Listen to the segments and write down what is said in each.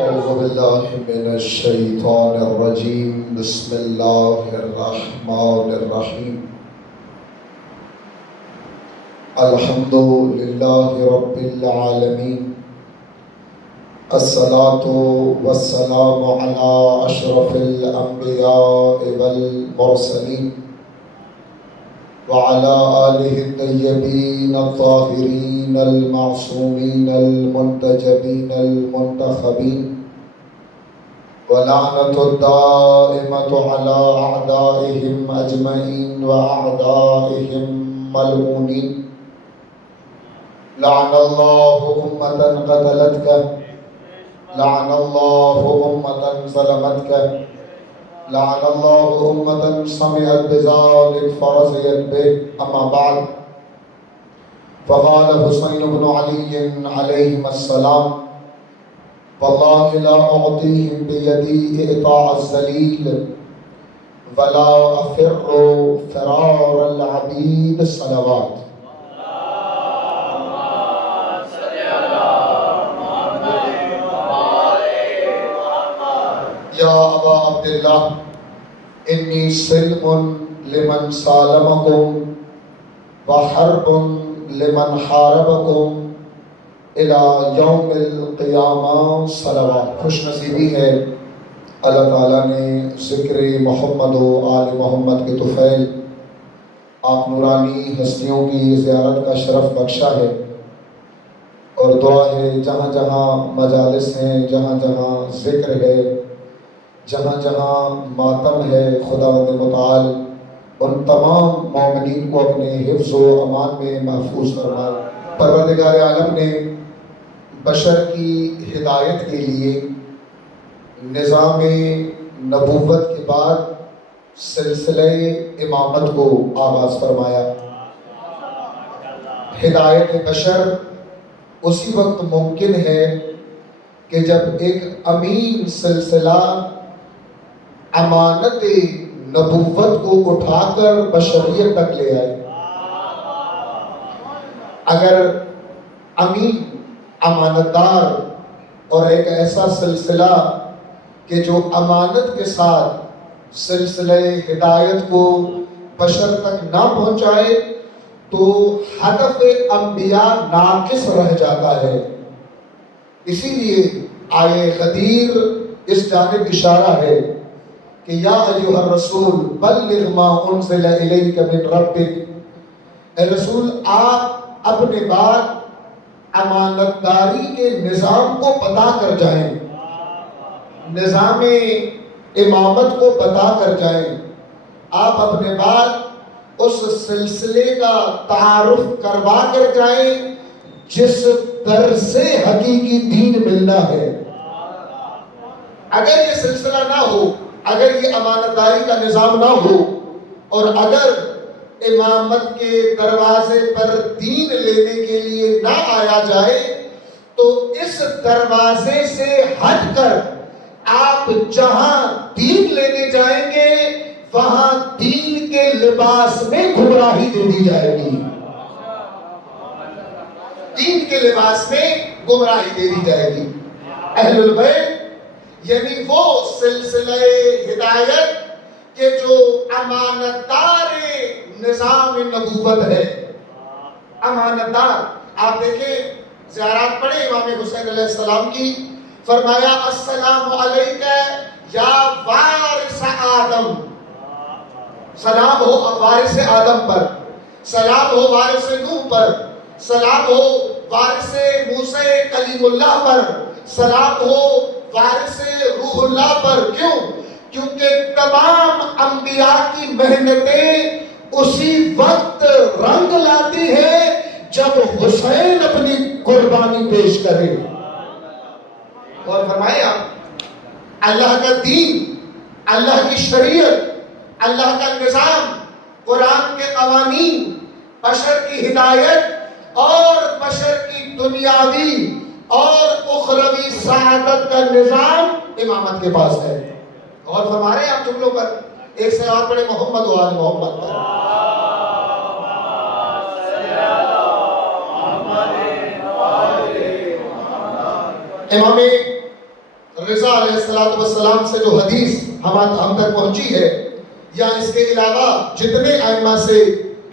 أعوذ بالله من الشيطان الرجيم. بسم الله الرحمن الرحيم. الحمد لله رب العالمين. الصلاة والسلام على أشرف الأنبياء والمرسلين وعلى آله الطيبين الطاهرين المعصومين المنتجبين المنتخبين، ولعنة الدائمة على أعدائهم أجمعين وأعدائهم ملعونين. لعن الله أمة قتلتك، لعن الله أمة ظلمتك، لعن الله أمة سمعت بذلك فرضيت به. أما بعد، فقال حسين بن علي عليهما السلام: والله لا أعطيهم بيدي إعطاء الذليل ولا أفر فرار العبيد. الصلوات. یا ابا عبداللہ انی سلم لمن سالمکم وحرب لمن حاربکم الى یوم القیامہ. صلوات. خوش نصیبی ہے اللہ تعالیٰ نے ذکر محمد و آل محمد کے طفیل آپ نورانی ہستیوں کی زیارت کا شرف بخشا ہے، اور دعا ہے جہاں جہاں مجالس ہیں، جہاں جہاں ذکر ہے، جہاں جہاں ماتم ہے، خداوند متعال ان تمام مومنین کو اپنے حفظ و امان میں محفوظ فرمائے۔ پروردگار عالم نے بشر کی ہدایت کے لیے نظام نبوت کے بعد سلسلہ امامت کو آغاز فرمایا۔ ہدایت بشر اسی وقت ممکن ہے کہ جب ایک امین سلسلہ امانت نبوت کو اٹھا کر بشریت تک لے آئے۔ اگر امین، امانتدار اور ایک ایسا سلسلہ کہ جو امانت کے ساتھ سلسلہ ہدایت کو بشر تک نہ پہنچائے تو ہدف انبیاء ناقص رہ جاتا ہے۔ اسی لیے آیے غدیر اس جانب اشارہ ہے کہ یا ایھا الرسول بلغ ما انزل الیک من ربک، اے رسول آپ اپنے بعد امانتداری کے نظام کو بتا کر جائیں، نظام امامت کو بتا کر جائیں۔ آپ اپنے بعد اس سلسلے کا تعارف کروا کر جائیں جس در سے حقیقی دین ملنا ہے۔ اگر یہ سلسلہ نہ ہو، اگر یہ امانتداری کا نظام نہ ہو، اور اگر امامت کے دروازے پر دین لینے کے لیے نہ آیا جائے تو اس دروازے سے ہٹ کر آپ جہاں دین لینے جائیں گے وہاں دین کے لباس میں گمراہی دے دی جائے گی، دین کے لباس میں گمراہی دے دی جائے گی۔ اہل البیت یعنی وہ سلسلہ ہدایت کہ جو امانتدار نظام نبوت ہے۔ امانتدار، آپ دیکھیں زیارات پڑھیں امام حسین علیہ السلام کی، فرمایا السلام علیکہ یا وارث آدم، سلام ہو وارث آدم پر، سلام ہو وارث نوح پر، سلام ہو وارث موسیٰ کلیم اللہ پر، سلام ہو وارث روح اللہ پر۔ کیوں؟ کیونکہ تمام انبیاء کی محنتیں اسی وقت رنگ لاتی ہے جب حسین اپنی قربانی پیش کرے۔ اور فرمایا اللہ کا دین، اللہ کی شریعت، اللہ کا نظام، قرآن کے قوانین، بشر کی ہدایت اور بشر کی دنیاوی اور اخروی سعادت کا نظام امامت کے پاس ہے۔ اور فرما رہے ہیں آپ جملوں پر، ایک سے اور پڑھے محمد و آل محمد پر۔ امام رضا علیہ السلام سے جو حدیث ہم تک پہنچی ہے، یا اس کے علاوہ جتنے ائمہ سے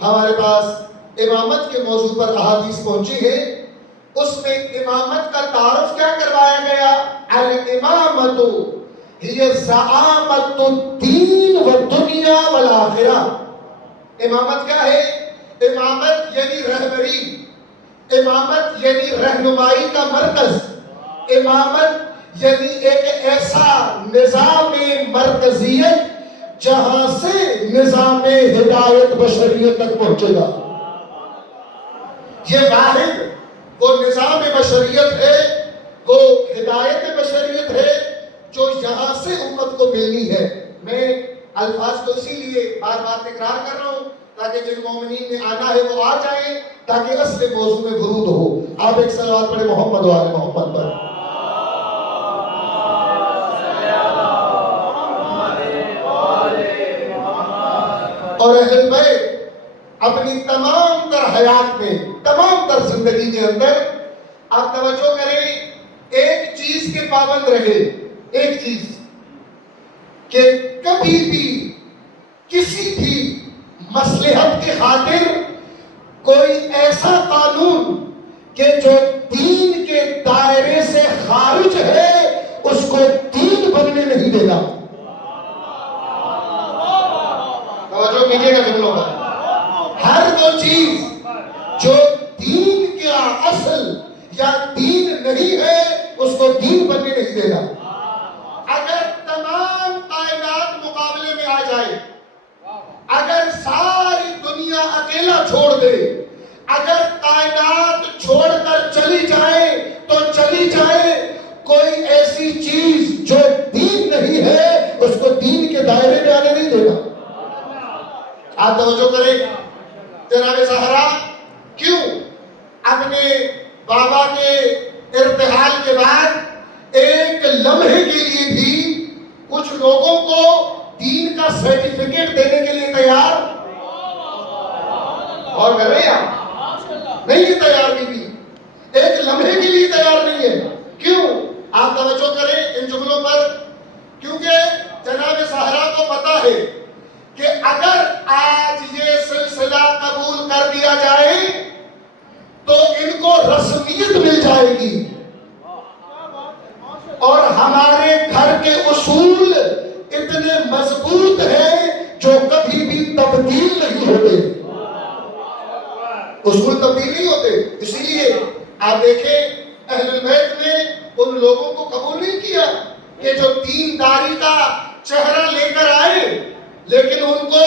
ہمارے پاس امامت کے موضوع پر احادیث پہنچی ہے، اس میں امامت کا تعارف کیا کروایا گیا؟ الامامت ہی زعامت الدین والدنیا والآخرہ۔ امامت کیا ہے؟ امامت یعنی رہبری، امامت یعنی رہنمائی کا مرکز، امامت یعنی ایک ایسا نظام مرکزیت جہاں سے نظام ہدایت بشریت تک پہنچے گا۔ یہ واحد وہ نظام بشریت ہے، وہ ہدایت بشریت ہے جو یہاں سے امت کو ملنی ہے۔ میں الفاظ کو اسی لیے بار بار تکرار کر رہا ہوں تاکہ جن مومنین نے آنا ہے وہ آ جائیں، تاکہ اصل موضوع میں ورود ہو۔ آپ ایک صلوات پڑھیں محمد و آل محمد پر۔ اور اہل بیت اپنی تمام تر حیات میں، تمام تر زندگی کے اندر آپ توجہ کریں، ایک چیز کے پابند رہے، ایک چیز کہ کبھی بھی کسی بھی مصلحت کی خاطر کوئی ایسا قانون کہ جو دین کے دائرے سے خارج ہے اس کو دین بننے نہیں دینا۔ توجہ کیجئے گا جملوں پر۔ ہر وہ چیز جو دین کا اصل یا دین نہیں ہے اس کو دین بننے نہیں دینا۔ اگر تمام کائنات مقابلے میں آ جائے، اگر ساری دنیا اکیلا چھوڑ دے، اگر کائنات چھوڑ کر چلی جائے تو چلی جائے، کوئی ایسی چیز جو دین نہیں ہے اس کو دین کے دائرے میں آنے نہیں دینا۔ آپ توجہ کریں، جناب زہرا کیوں اپنے بابا کے ارتحال کے بعد ایک لمحے کے لیے بھی کچھ لوگوں کو دین کا سرٹیفکیٹ دینے کے لیے تیار اور کر رہے ہیں؟ نہیں ہے تیار بھی ایک لمحے کے لیے تیار نہیں ہے۔ کیوں؟ آپ توجہ کریں ان جملوں پر، کیونکہ جناب زہرا کو پتا ہے کہ اگر آج یہ سلسلہ قبول کر دیا جائے تو ان کو رسمیت مل جائے گی اور ہمارے گھر کے اصول اتنے مضبوط ہیں جو کبھی بھی تبدیل نہیں ہوتے، اصول تبدیل نہیں ہوتے۔ اسی لیے آپ دیکھیں اہل بیت نے ان لوگوں کو قبول نہیں کیا کہ جو دینداری کا چہرہ لے کر آئے، لیکن ان کو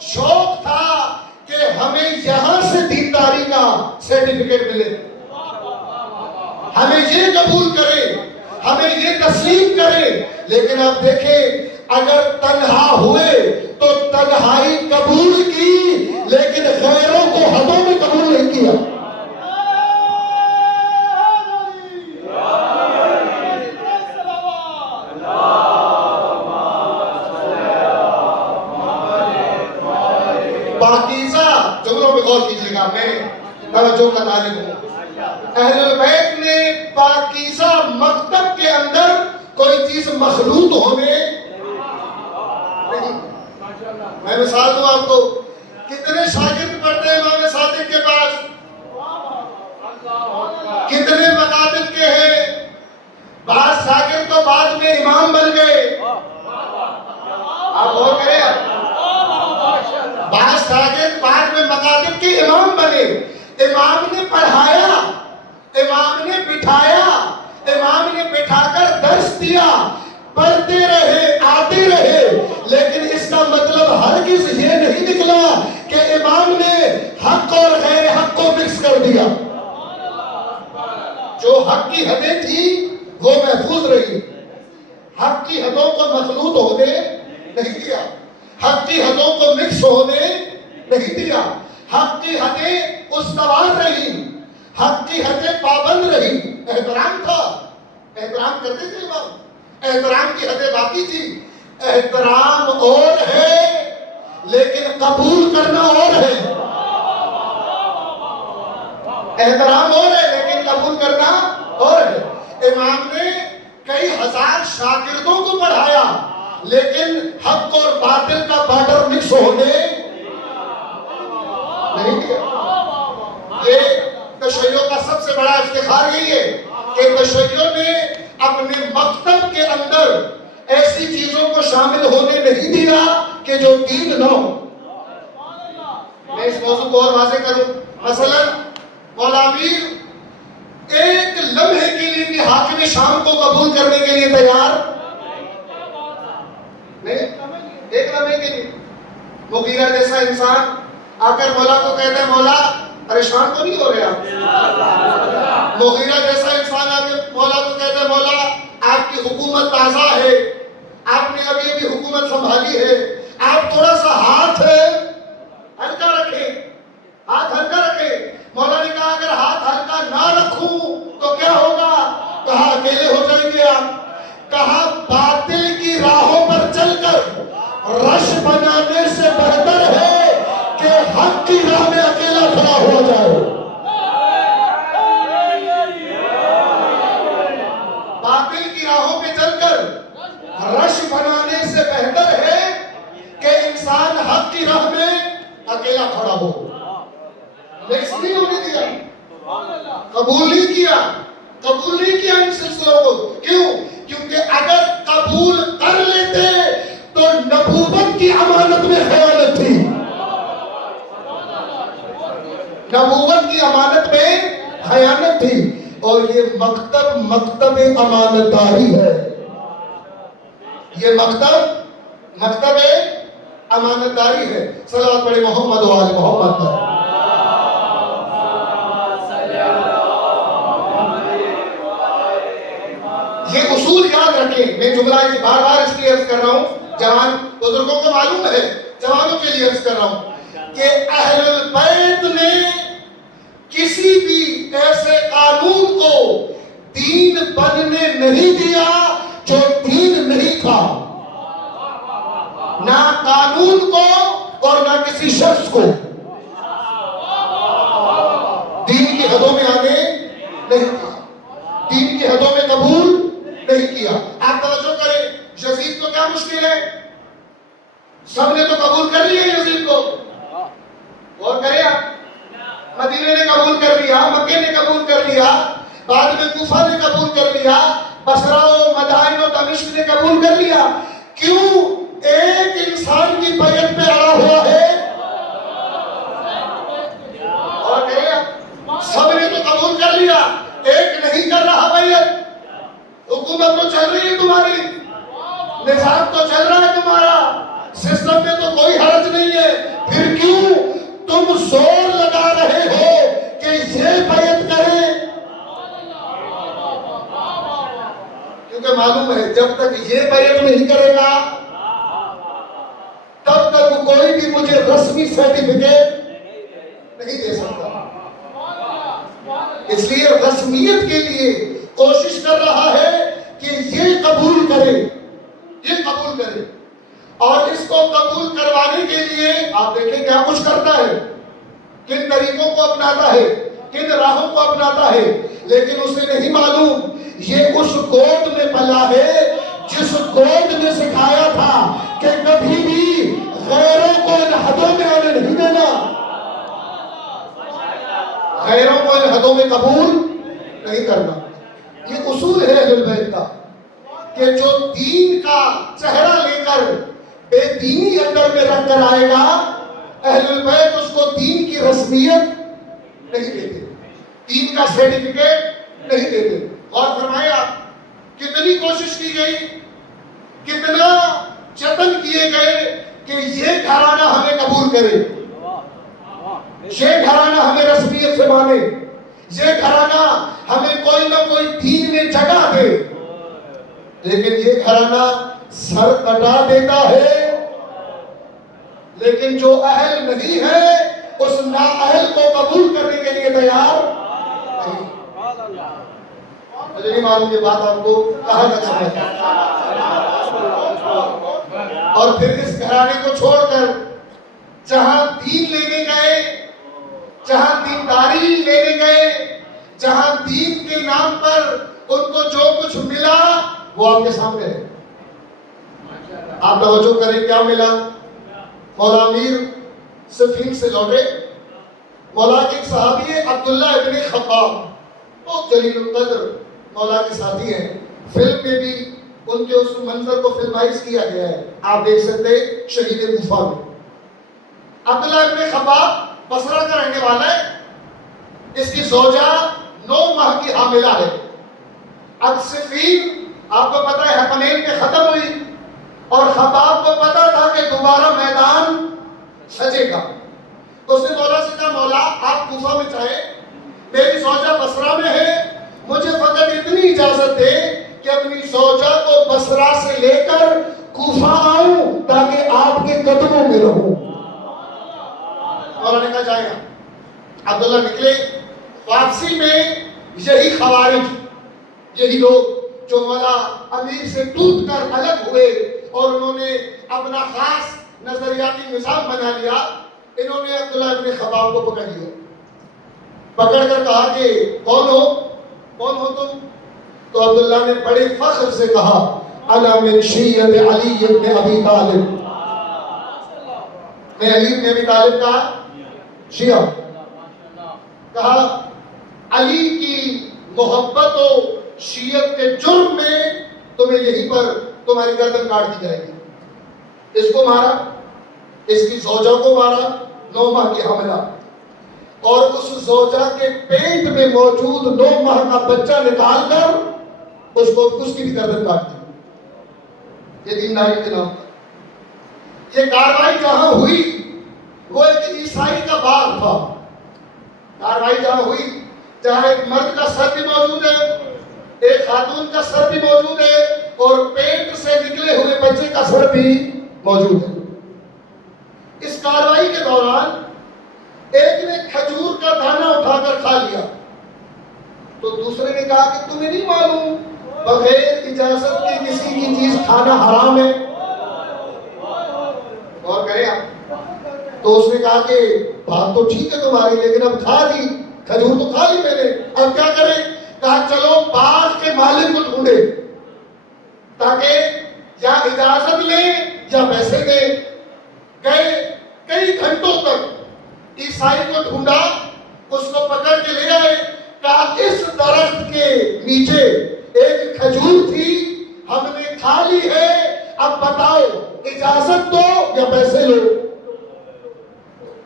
شوق تھا کہ ہمیں یہاں سے دینداری کا سرٹیفکیٹ ملے، ہمیں یہ قبول کرے، ہمیں یہ تسلیم کرے۔ لیکن آپ دیکھیں اگر تنہا ہوئے تو تنہائی قبول کی، لیکن غیروں کو حدوں میں قبول نہیں کیا۔ پاکیزہ جملوں پہ غور کیجئے گا، میں توجہ کا طالب ہوں۔ اہل بیت نے پاکیزہ مکتب کے اندر کوئی چیز مخلوط ہونے نہیں۔ میں مثال دوں آپ کو، کتنے شاگرد پڑھتے ہیں امام صادق کے پاس، کتنے مکاتب کے ہیں، بعض شاگرد تو بعد میں امام بن گئے۔ آپ غور کریں، بعض شاگرد بعد میں مکاتب کے امام بنے۔ امام نے پڑھایا، امام نے بٹھایا، امام نے بٹھا کر درس دیا، پڑھتے رہے، آتے رہے، لیکن اس کا مطلب ہرگز یہ نہیں نکلا کہ امام نے حق اور غیر حق کو مکس کر دیا۔ جو حق کی حدیں تھی وہ محفوظ رہی، حق کی حدوں کو مخلوط ہونے نہیں دیا، حق کی حدوں کو مکس ہونے نہیں دیا، حق کی حدیں استوار رہی، حق کی حدیں پابند رہی۔ احترام تھا، احترام کرتے تھے امام، احترام کی حدیں باقی تھی۔ احترام اور ہے لیکن قبول کرنا اور ہے، احترام اور ہے لیکن قبول کرنا اور ہے۔ امام نے کئی ہزار شاگردوں کو پڑھایا، لیکن حق اور باطل کا بارڈر مکس ہونے نہیں دیا۔ یہ تشیع کا سب سے بڑا افتخار یہی ہے کہ تشیع نے اپنے مکتب کے اندر ایسی چیزوں کو شامل ہونے نہیں دیا کہ جو دین نہ ہو۔ میں اس موضوع کو اور واضح کروں، مثلا مولا امیر ایک لمحے کے لیے بھی حاکم شام کو قبول کرنے کے لیے تیار نہیں، ایک لمحے کے لیے۔ مغیرہ جیسا انسان آ کر مولا کو کہتا ہے مولا پریشان تو نہیں ہو رہے آپ؟ مغیرہ جیسا انسان آ کے مولا کو کہتا ہے مولا آپ کی حکومت تازہ ہے، آپ نے ابھی ابھی حکومت سنبھالی ہے، آپ تھوڑا سا ہاتھ ہلکا رکھیں، ہاتھ ہلکا رکھیں۔ مولا نے کہا اگر ہاتھ ہلکا نہ رکھوں تو کیا ہوگا؟ کہا اکیلے ہو جائیں گے آپ۔ کہا باطل کی راہوں پر چل کر رش بنانے سے بہتر ہے کہ حق کی راہ میں اکیلا کھڑا ہو جائے۔ باطل کی راہوں پہ چل کر رش بنانے سے بہتر ہے کہ انسان حق کی راہ میں اکیلا کھڑا ہو۔ لیکن نہیں ہونے دیا، قبول نہیں کیا، قبول نہیں کیا ان سلسلوں کو۔ کیوں؟ کیونکہ اگر قبول کر لیتے تو نبوت کی امانت میں خیانت تھی، نبوت کی امانت میں خیانت تھی، اور یہ مکتب امانت داری ہے۔ یہ مکتب امانت داری ہے۔ صلوات پڑھے محمد و آل محمد پر۔ یہ اصول یاد رکھیں، میں جملہ بار بار اس لیے عرض کر رہا ہوں، جوان بزرگوں کو معلوم ہے، جوانوں کے لیے عرض کر رہا ہوں کہ اہل البیت نے کسی بھی ایسے قانون کو دین بننے نہیں دیا جو دین نہیں تھا، نہ قانون کو اور نہ کسی شخص کو دین کی حدوں میں آنے نہیں دیا، دین کی حدوں میں قبول نہیں کیا۔ آپ توجہ کریں، یزید کو کیا مشکل ہے؟ سب نے تو قبول کر لیا یزید کو، غور کریں آپ، مدینے نے قبول کر لیا، مکے نے قبول کر لیا، بعد میں کوفہ نے قبول کر لیا، بصرہ و مدائن و دمشق نے قبول کر لیا۔ کیوں؟ ایک انسان کی بیعت پہ اڑا ہوا ہے، اور سب نے تو قبول کر لیا، ایک نہیں کر رہا بیعت۔ حکومت تو چل رہی ہے تمہاری، نظام تو چل رہا ہے تمہارا، سسٹم میں تو کوئی حرج نہیں ہے، پھر کیوں تم زور لگا رہے ہو کہ یہ بیعت کریں؟ کیونکہ معلوم ہے جب تک یہ بیعت نہیں کرے گا تب تک کوئی بھی مجھے رسمی سرٹیفکیٹ نہیں دے سکتا۔ اس لیے رسمیت کے لیے کوشش کر رہا ہے کہ یہ قبول کرے، یہ قبول کرے، اور اس کو قبول کروانے کے لیے آپ دیکھیں کیا کچھ کرتا ہے، کن طریقوں کو اپناتا ہے، کن راہوں کو اپناتا ہے، لیکن اسے نہیں معلوم یہ اس گود میں پلا ہے جس گود نے سکھایا تھا کہ کبھی بھی غیروں کو ان حدوں میں آنے نہیں دینا، غیروں کو ان حدوں میں قبول نہیں کرنا۔ یہ اصول ہے اہل بیت کا کہ جو دین کا چہرہ لے کر بے دینی اندر میں رکھ کر آئے گا، اہل بیت اس کو دین کی رسمیت نہیں دیتے، دین کا سرٹیفکیٹ نہیں دیتے۔ اور فرمایا کتنی کوشش کی گئی، کتنا جتن کیے گئے کہ یہ گھرانہ ہمیں قبول کرے، یہ گھرانہ ہمیں رسمیت سے مانے، یہ گھرانہ ہمیں کوئی نہ کوئی دین میں جگہ دے، لیکن یہ گھرانہ سر کٹا دیتا ہے، لیکن جو اہل نہیں ہے اس نااہل کو قبول کرنے کے لیے تیار نہیں۔ مجھے نہیں معلوم یہ بات آپ کو کہاں تک سمجھ ہے۔ اور پھر اس گھرانے کو چھوڑ کر جہاں دین لینے گئے، جہاں دینداری لینے گئے، جہاں دین کے نام پر ان کو جو کچھ ملا وہ آپ کے سامنے ہے. آپ توجہ کریں کیا ملا. مولا امیر صفین سے لوٹے. مولا کے ایک صحابی ہے عبداللہ ابن خباب, بہت جلیل القدر مولا کے ساتھی ہیں. فلم میں بھی ان کے اس منظر کو فلمائز کیا گیا ہے, آپ دیکھ سکتے ہیں شہید کوفہ میں. عبداللہ ابن خباب بصرہ کا رہنے والا ہے. اس کی زوجہ 9 ماہ کی حاملہ ہے. اب صفین آپ کو پتا ہے حنین میں ختم ہوئی اور خباب کو پتا تھا کہ دوبارہ میدان سجے گا. اس نے مولا سے کہا مولا آپ کوفہ میں چاہیں, میری زوجہ بصرہ میں ہے, مجھے فقط اتنی اجازت دے کہ اپنی زوجہ کو بصرہ سے لے کر کوفہ آؤں تاکہ آپ کے قدموں میں رہوں. مولا نے کہا جائے گا. عبداللہ نکلے. واپسی میں یہی خوارج, یہی لوگ جو مولا امیر سے ٹوٹ کر الگ ہوئے اور انہوں نے اپنا خاص نظریاتی نظام بنا لیا, انہوں نے عبداللہ ابن خباب کو پکڑ لیا. پکڑ کر کہا کہ کون ہو تم؟ تو عبداللہ نے بڑے فخر سے کہا انا من شیعت علی ابن ابی طالب, میں علی ابن ابی طالب کا شیعہ. کہا علی کی محبت و شیعت کے جرم میں تمہیں یہیں پر تمہاری گردن کاٹ دی جائے گی. اس کو مارا, اس کی زوجہ کو مارا 9 ماہ کی حاملہ, اور اس زوجہ کے پیٹ میں موجود 9 ماہ کا بچہ نکال کر اس کی بھی گردن کاٹ دی. یہ دینداری کے نام پر یہ کاروائی جہاں ہوئی وہ ایک عیسائی کا باغ تھا. کاروائی جہاں ہوئی جہاں ایک مرد کا سر بھی موجود ہے, ایک خاتون کا سر بھی موجود ہے, اور پیٹ سے نکلے ہوئے بچے کا سر بھی موجود ہے. اس کاروائی کے دوران ایک نے کھجور کا دانہ اٹھا کر کھا لیا, تو دوسرے نے کہا کہ تمہیں نہیں معلوم بغیر اجازت کے کسی کی چیز کھانا حرام ہے؟ اور کریں آپ. تو اس نے کہا کہ بات تو ٹھیک ہے تمہاری, لیکن اب کھا لی, کھجور تو کھا لی میں نے, اب کیا کریں؟ کہا چلو باغ کے مالک کو ڈھونڈے تاکہ یا اجازت لیں یا پیسے دیں. گئے کئی گھنٹوں تک عیسائی کو ڈھونڈا, اس کو پکڑ کے لے آئے. کہا اس درخت کے نیچے ایک کھجور تھی, ہم نے کھا لی ہے, اب بتاؤ اجازت دو یا پیسے لو.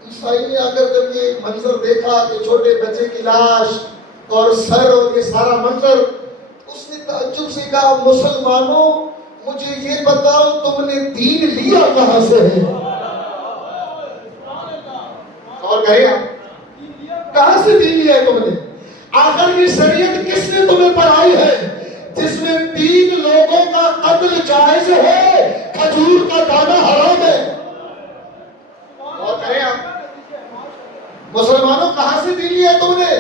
عیسائی نے اگر جب یہ منظر دیکھا کہ چھوٹے بچے کی لاش اور سر اور یہ سارا منظر, اس نے تعجب سے کہا مسلمانوں مجھے یہ بتاؤ تم نے دین لیا کہاں سے ہے؟ اور کہے آپ کہاں سے دین لیا ہے تم نے؟ آخر یہ شریعت کس نے تمہیں پڑھائی ہے جس میں 3 لوگوں کا قتل جائز ہے, کھجور کا دانہ حرام ہے؟ اور کہے آپ مسلمانوں کہاں سے دین لیا تم نے؟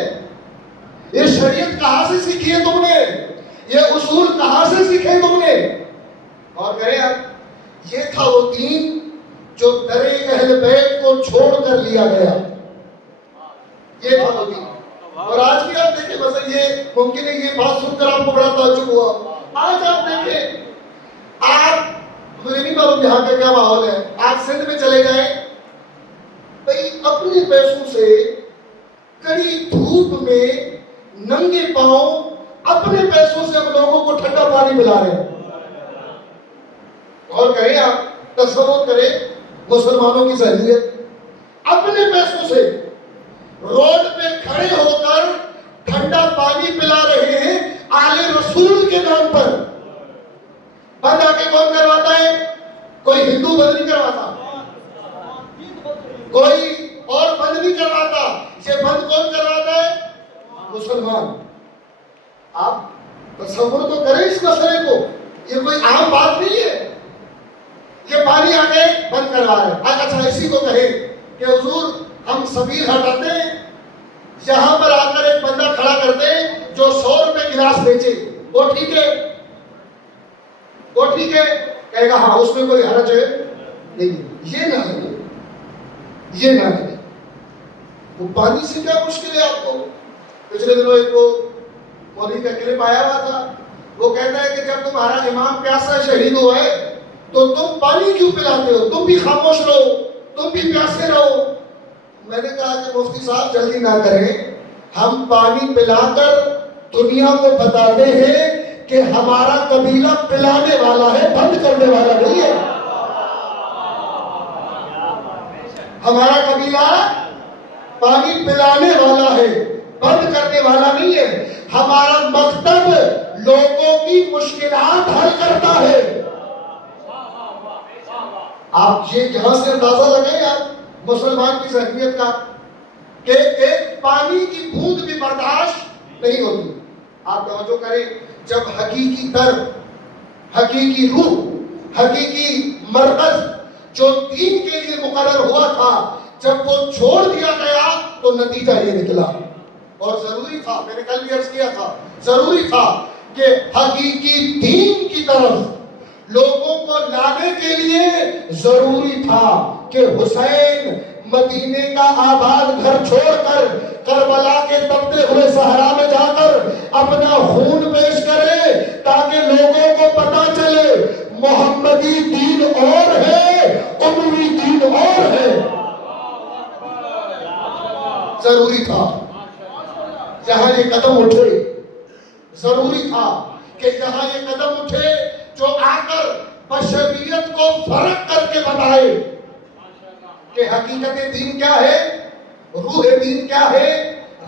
یہ شریعت کہاں سے سیکھی ہے تم نے؟ یہ اصول کہاں سے سیکھے تم نے؟ اور کریں آپ یہ تھا وہ دین جو در اہل بیت کو چھوڑ کر لیا گیا, یہ تھا وہ دین. اور آج بھی آپ دیکھیں مثلا یہ ممکن ہے یہ بات سن کر آپ کو بڑا تعجب ہوا, آج آپ دیکھیں, آپ مجھے نہیں معلوم یہاں کا کیا ماحول ہے, آپ سندھ میں چلے جائیں بھئی اپنے پیسوں سے کڑی دھوپ میں ننگے پاؤں اپنے پیسوں سے ہم لوگوں کو ٹھنڈا پانی پلا رہے ہیں. اور کریں آپ تصور کریں مسلمانوں کی ذہنیت, اپنے پیسوں سے روڈ پہ کھڑے ہو کر ٹھنڈا پانی پلا رہے ہیں آل رسول کے نام پر. بند آ کے کون کرواتا ہے؟ کوئی ہندو بند نہیں کرواتا, کوئی اور بند نہیں کرواتا, یہ بند کون کرواتا ہے؟ مسلمان. آپ تصور تو کریں اس مسئلے کو, یہ کوئی عام بات نہیں ہے. یہ پانی آ کے بند کروا رہے ہیں. اچھا اسی کو کہیں کہ حضور ہم سبیل ہٹاتے ہیں, یہاں پر آ کر ایک بندہ کھڑا کرتے ہیں جو 100 روپے گلاس بیچے, وہ ٹھیک ہے, وہ ٹھیک ہے, کہے گا ہاں اس میں کوئی حرج ہے نہیں. یہ نہ ہے, یہ نہ ہے. وہ پانی سے کیا مشکل ہے آپ کو؟ پچھلے دنوں ایک وہ مولوی کا کلپ آیا ہوا تھا, وہ کہتا ہے کہ جب تمہارا امام پیاسا شہید ہوا ہے تو تم پانی کیوں پلاتے ہو؟ تم بھی خاموش رہو، تم بھی پیاسے رہو۔ میں نے کہا کہ مفتی صاحب جلدی نہ کریں، ہم پانی پلا کر دنیا کو بتاتے ہیں کہ ہمارا قبیلہ پلانے والا ہے، بند کرنے والا نہیں ہے۔ ہمارا قبیلہ پانی پلانے والا ہے، بند کرنے والا نہیں ہے۔ ہمارا مکتب لوگوں کی مشکلات حل کرتا ہے۔ آپ یہ یہاں سے اندازہ لگائیں آپ مسلمان کی ذہنیت کا کہ ایک پانی کی بوند بھی برداشت نہیں ہوتی۔ آپ توجہ کریں، جب حقیقی در، حقیقی روح، حقیقی مرکز جو دین کے لیے مقرر ہوا تھا، جب وہ چھوڑ دیا گیا تو نتیجہ یہ نکلا۔ اور ضروری تھا، میں نے کل بھی عرض کیا تھا، ضروری تھا کہ حقیقی دین کی طرف لوگوں کو لانے کے لیے ضروری تھا کہ حسین مدینے کا آباد گھر چھوڑ کر کربلا کے تپتے ہوئے صحرا میں جا کر اپنا خون پیش کرے، تاکہ لوگوں کو پتا چلے محمدی دین اور ہے، اموی دین اور ہے۔ ضروری تھا جہاں یہ قدم اٹھے، ضروری تھا کہ جہاں یہ قدم اٹھے جو آ کر بشریت کو فرق کر کے بتائے کہ حقیقت دین کیا ہے، روح دین کیا ہے،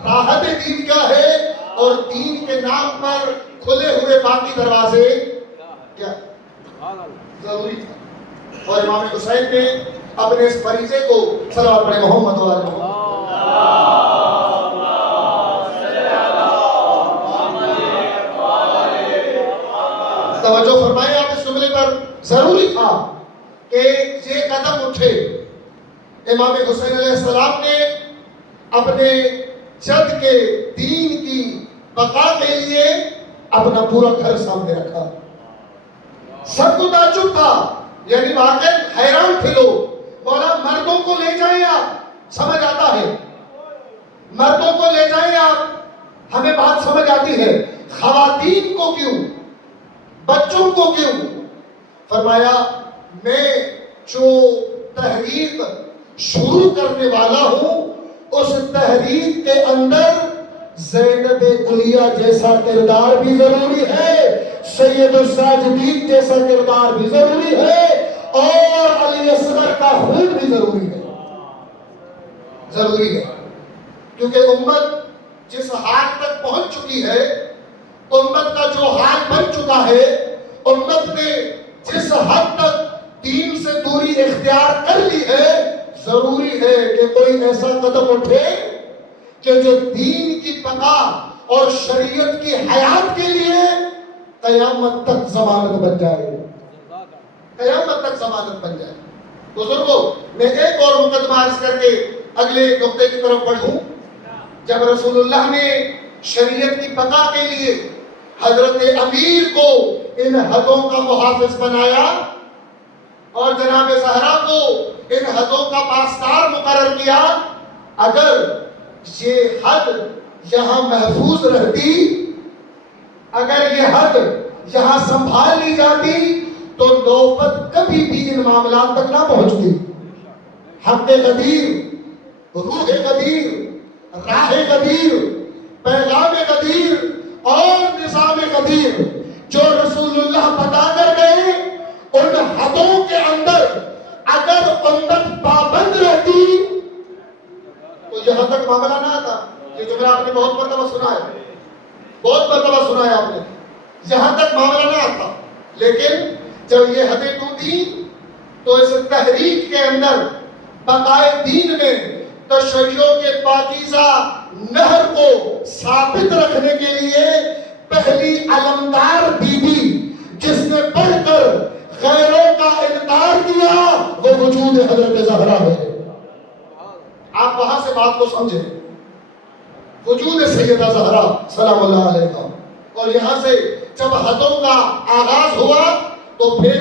راحت دین کیا ہے، اور دین کے نام پر کھلے ہوئے باقی دروازے کیا۔ ضروری تھا، اور امام حسین نے اپنے اس فریضے کو صلوات پڑھے محمد و آل محمد۔ توجہ فرمائے آپ اس جملے پر، ضروری تھا کہ یہ قدم اٹھے۔ امام حسین علیہ السلام نے اپنے جد کے دین کی بقا کے لیے اپنا پورا گھر سامنے رکھا۔ سب کو تعجب تھا، یعنی واقعی حیران تھے لوگ، مولا مردوں کو لے جائیں آپ، سمجھ آتا ہے، مردوں کو لے جائیں آپ، ہمیں بات سمجھ آتی ہے، خواتین کو کیوں، بچوں کو کیوں؟ فرمایا میں جو تحریک شروع کرنے والا ہوں، اس تحریک کے اندر زینب کلیہ جیسا کردار بھی ضروری ہے، سید الساجدین جیسا کردار بھی ضروری ہے، اور علی اصغر کا خون بھی ضروری ہے۔ ضروری ہے کیونکہ امت جس حال تک پہنچ چکی ہے، امت کا جو حال بن چکا ہے، امت نے جس حد تک دین سے دوری اختیار کر لی ہے، ضروری ہے کہ کوئی ایسا قدم اٹھے کہ جو دین کی بقا اور شریعت کی حیات کے لیے قیامت تک ضمانت بن جائے، قیامت تک ضمانت بن جائے۔ بزرگوں، میں ایک اور مقدمہ عرض کر کے اگلے نقطے کی طرف بڑھوں۔ جب رسول اللہ نے شریعت کی بقا کے لیے حضرت امیر کو ان حدوں کا محافظ بنایا اور جناب زہرا کو ان حدوں کا پاسدار مقرر کیا، اگر یہ حد یہاں محفوظ رہتی، اگر یہ حد یہاں سنبھال لی جاتی، تو نوبت کبھی بھی ان معاملات تک نہ پہنچتی۔ حق قدیر، روح قدیر، راہ قدیر، پیغام قدیر اور نظام قدیر جو رسول اللہ بتا کر گئے، ان حدوں کے اندر اگر امت پابند رہتی تو یہاں تک معاملہ نہ آتا۔ یہ جملہ آپ نے بہت مرتبہ سنا ہے، بہت مرتبہ سنا ہے آپ نے، یہاں تک معاملہ نہ آتا۔ لیکن جب یہ حدیں ٹوٹی تو اس تحریک کے اندر بقائے دین میں تشیع کے پاکیزہ نہر کو ثابت رکھنے کے لیے پہلی علمدار بی بی جس نے پڑھ کر غیروں کا انکار کیا، وہ وجود حضرت زہرا ہے۔ آپ وہاں سے بات کو سمجھیں، وجود سیدہ زہرا سلام اللہ علیہ۔ اور یہاں سے جب حدوں کا آغاز ہوا تو پھر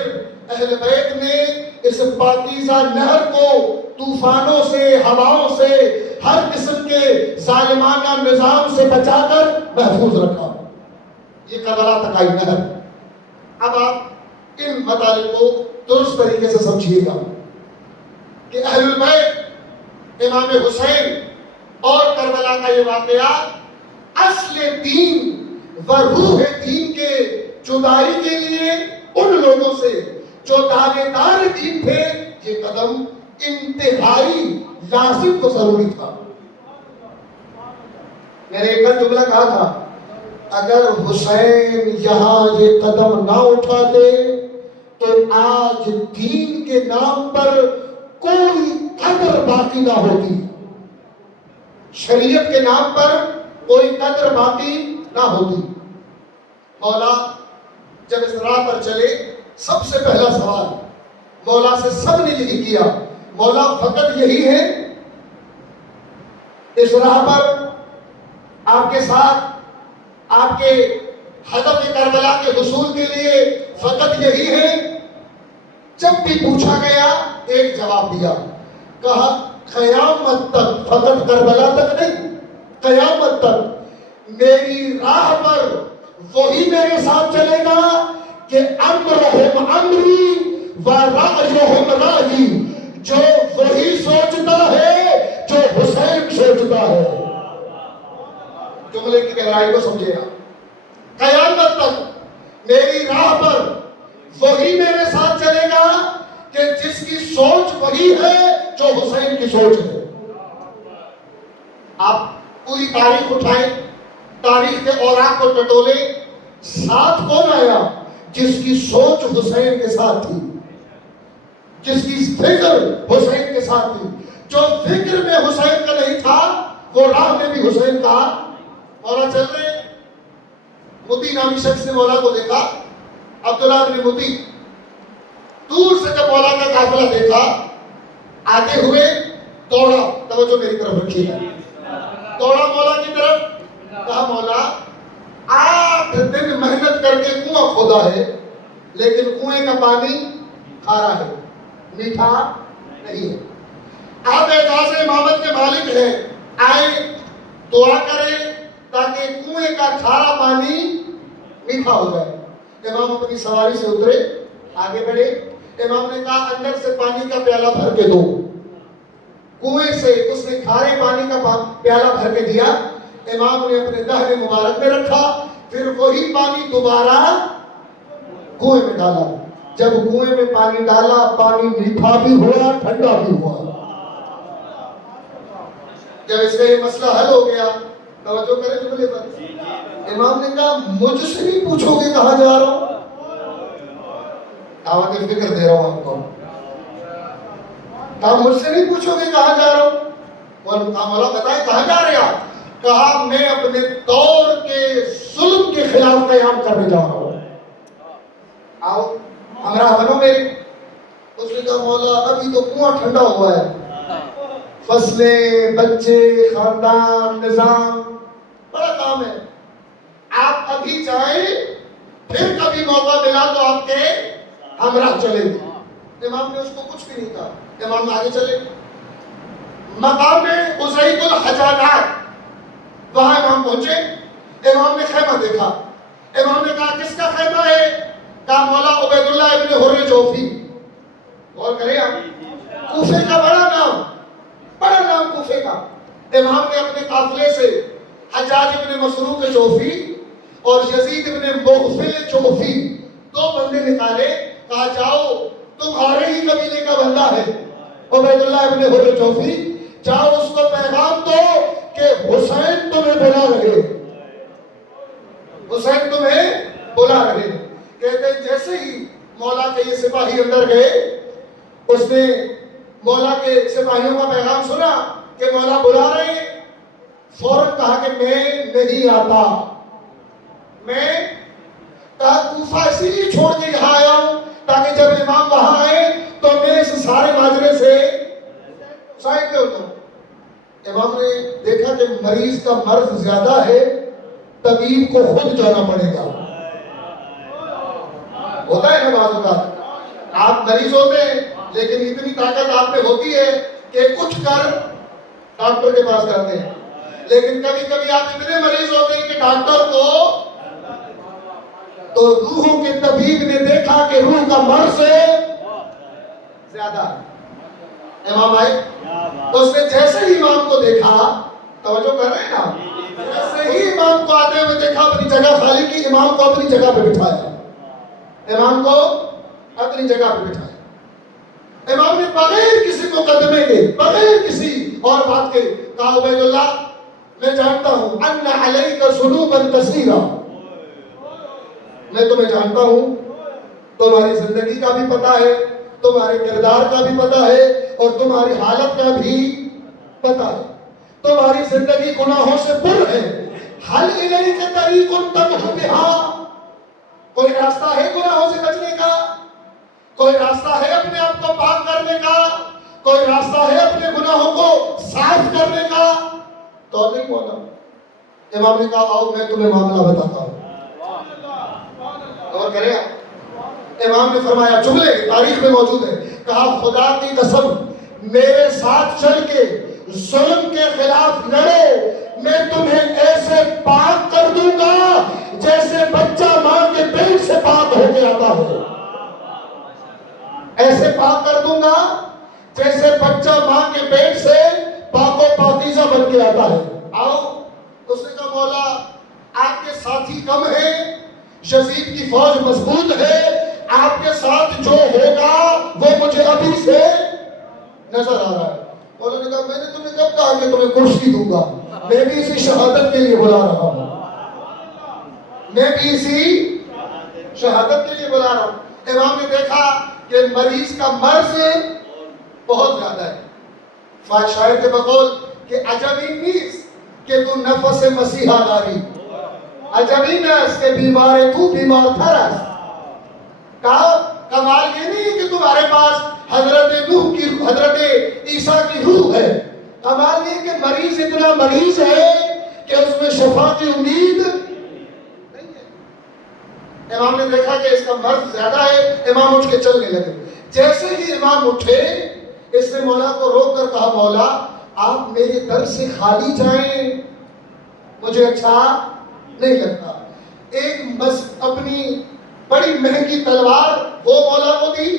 اہل بیت نے اس پاکیزہ نہر کو طوفانوں سے، ہواؤں سے، ہر قسم کے ظالمانہ نظام سے بچا کر محفوظ رکھا۔ یہ کربلا تک آئی نہر. اب آپ ان مطالب کو درست طریقے سے سمجھیے گا کہ اہل البیت امام حسین اور کربلا کا یہ واقعہ اصل دین و روح دین کے جدائی کے لیے ان لوگوں سے جو دعوے دار دین تھے یہ قدم انتہائی لازم و ضروری تھا. میں نے ایک جملہ کہا تھا اگر حسین یہاں یہ قدم نہ اٹھاتے تو آج دین کے نام پر کوئی قدر باقی نہ ہوتی. شریعت کے نام پر کوئی قدر باقی نہ ہوتی. مولا جب اس راہ پر چلے سب سے پہلا سوال مولا سے سب نے یہی کیا, مولا فقط یہی ہے اس راہ پر آپ کے ساتھ آپ کے ہدف کربلا کے حصول کے لیے فقط یہی ہے؟ جب بھی پوچھا گیا ایک جواب دیا, کہا قیامت تک, فقط کربلا تک نہیں, قیامت تک میری راہ پر وہی میرے ساتھ چلے گا کہ امرہم امری و رأیہم رأیی, جو وہی سوچتا ہے جو حسین سوچتا ہے. جملے کی گہرائی کو سمجھے گا. قیامت تک میری راہ پر وہی میرے ساتھ چلے گا کہ جس کی سوچ وہی ہے جو حسین کی سوچ ہے. آپ پوری تاریخ اٹھائیں, تاریخ کے اوراق کو ٹٹولے, ساتھ کون آیا جس کی سوچ حسین کے ساتھ تھی, جس کی فکر حسین کے ساتھ تھی. جو فکر میں حسین کا نہیں تھا وہ راہ میں بھی حسین کا. مولا چل رہے, متی نامی شخص نے مولا کو دیکھا, عبداللہ بن متی, دور سے جب مولا کا قافلہ دیکھا آگے ہوئے دوڑا, توجہ میری طرف رکھیے, دوڑا مولا کی طرف, کہا مولا 8 دن محنت کر کے کنواں کھودا ہے لیکن کنویں کا پانی کھارا ہے, میٹھا نہیں ہے. آپ اعزاز امامت کے مالک ہیں, آئے دعا کریں تاکہ کنویں کا کھارا پانی میٹھا ہو جائے. امام اپنی سواری سے اترے, آگے بڑھے. امام نے کہا اندر سے پانی کا پیالہ بھر کے دو. کنویں سے اس نے کھارے پانی کا پیالہ بھر کے دیا. امام نے اپنے دہن مبارک میں رکھا, پھر وہی پانی دوبارہ کنویں میں ڈالا. جب کنویں میں پانی ڈالا پانی میٹھا بھی ہوا ٹھنڈا بھی ہوا. جب اس کا یہ مسئلہ حل ہو گیا, توجہ کریں جملے پر, امام نے کہا مجھ سے نہیں پوچھو گے کہاں جا رہا ہوں, دعوت فکر دے رہا ہوں آپ کو. کہا مجھ سے نہیں پوچھو گے کہاں جا رہا ہوں. مولا بتائیں کہاں جا رہے آپ؟ کہا میں اپنے دور کے ظلم کے خلاف قیام کرنے جا رہا ہوں, آؤ ہمراہ بنو میرے. اس نے کہا مولا ابھی تو کنواں ٹھنڈا ہوا ہے, فصلیں, بچے, خاندان, نظام, بڑا کام ہے. آپ ابھی جائیں, پھر کبھی موقع ملا تو آپ کے ہمراہ چلیں گے. امام نے اس کو کچھ بھی نہیں کہا, امام آگے چلے. مقام عزیب الحجانات, وہاں امام پہنچے. امام نے خیمہ دیکھا. امام نے کہا کس کا خیمہ ہے؟ کہا مولا عبید اللہ ابن حر جوفی. غور کریں آپ, کوفے کا بڑا نام کوفے کا. امام نے اپنے قافلے سے حجاج ابن مسروق جوفی اور یزید ابن مغفل جوفی 2 بندے نکالے. کہا جاؤ تمہارے ہی قبیلے کا بندہ ہے عبید اللہ ابن حر جوفی, جاؤ اس کو پیغام دو کہ حسین تمہیں بلا رہے, حسین تمہیں بلا رہے. کہتے ہیں جیسے ہی مولا کے یہ سپاہی اندر گئے, اس نے مولا کے سپاہیوں کا پیغام سنا کہ مولا بلا رہے ہیں, فوراً کہا کہ میں نہیں آتا. میں کہا کوفہ اسی لیے چھوڑ کے یہاں آیا ہوں تاکہ جب امام وہاں آئے تو میں اس سارے ماجرے سے سائڈ پہ ہوتا ہوں. امام نے دیکھا کہ مریض کا مرض زیادہ ہے, طبیب کو خود جانا پڑے گا. ہوتا ہے نا بعض اوقات آپ مریض ہوتے ہیں لیکن اتنی طاقت آپ میں ہوتی ہے کہ اٹھ کر ڈاکٹر کے پاس جاتے ہیں, لیکن کبھی کبھی آپ اتنے مریض ہوتے ہیں کہ ڈاکٹر کو تو روحوں کے طبیب نے دیکھا کہ روح کا مرض زیادہ ہے۔ امام آئے تو اس نے جیسے ہی امام کو دیکھا، توجہ کر رہے ہیں نا، جیسے ہی امام کو آتے ہوئے دیکھا، اپنی جگہ خالی کی، امام کو اپنی جگہ پہ بٹھایا، امام کو اپنی جگہ پہ بٹھایا۔ امام نے بغیر کسی مقدمے کے، بغیر کسی اور بات کے کہا عبید اللہ میں جانتا ہوں ان علیک ذنوبا کثیرا، میں تمہیں جانتا ہوں، تمہاری زندگی کا بھی پتہ ہے، تمہارے کردار کا بھی پتہ ہے، اور تمہاری حالت کا بھی پتہ ہے، تمہاری زندگی گناہوں سے پر ہے۔ حل الیک طریق تمحو بہا، کوئی راستہ ہے گناہوں سے بچنے کا؟ کوئی راستہ ہے اپنے آپ کو پاک کرنے کا؟ کوئی راستہ ہے اپنے گناہوں کو صاف کرنے کا؟ تو نہیں بولا۔ امام نے کہا آؤ میں تمہیں معاملہ بتاتا ہوں، اور کرے امام نے فرمایا، جملے تاریخ میں موجود ہے، کہا خدا کی قسم میرے ساتھ چل کے ظلم کے خلاف لڑو، میں تمہیں ایسے پاک کر دوں گا جیسے بچہ ماں کے پیٹ سے پاک ہو کے آتا ہو، ایسے پاک کر دوں گا جیسے بچہ ماں کے پیٹ سے پاک و پاکیزہ بن کے آتا ہے۔ آؤ، اس نے کہا مولا آپ کے ساتھی کم ہیں، یزید کی فوج مضبوط ہے، آپ کے ساتھ جو ہوگا وہ مجھے ابھی سے نظر آ رہا ہے۔ مولا نے کہا میں نے تمہیں کب کہا کہ تمہیں کرسی دوں گا؟ میں بھی اسی شہادت کے لیے بلا رہا ہوں، میں بھی اسی شہادت کے لیے بلا رہا ہوں۔ امام نے دیکھا کہ مریض کا مرض بہت زیادہ ہے، شاعر کے بقول کہ عجبی نیز کہ تو نفس مسیحا داری، عجبی نیز کہ بیمار تو بیمار تھرس۔ کہا کمال یہ نہیں کہ تمہارے پاس حضرت نوح کی، حضرت عیسیٰ کی روح ہے، کمال یہ کہ مریض اتنا مریض ہے کہ اس میں شفا کی امید نہیں ہے۔ امام نے دیکھا کہ اس کا مرض زیادہ ہے، امام اٹھ کے چلنے لگے۔ جیسے ہی امام اٹھے، اس نے مولا کو روک کر کہا مولا آپ میرے در سے خالی جائیں، مجھے اچھا نہیں لگتا۔ ایک اپنی بڑی مہنگی تلوار وہ مولا کو دی،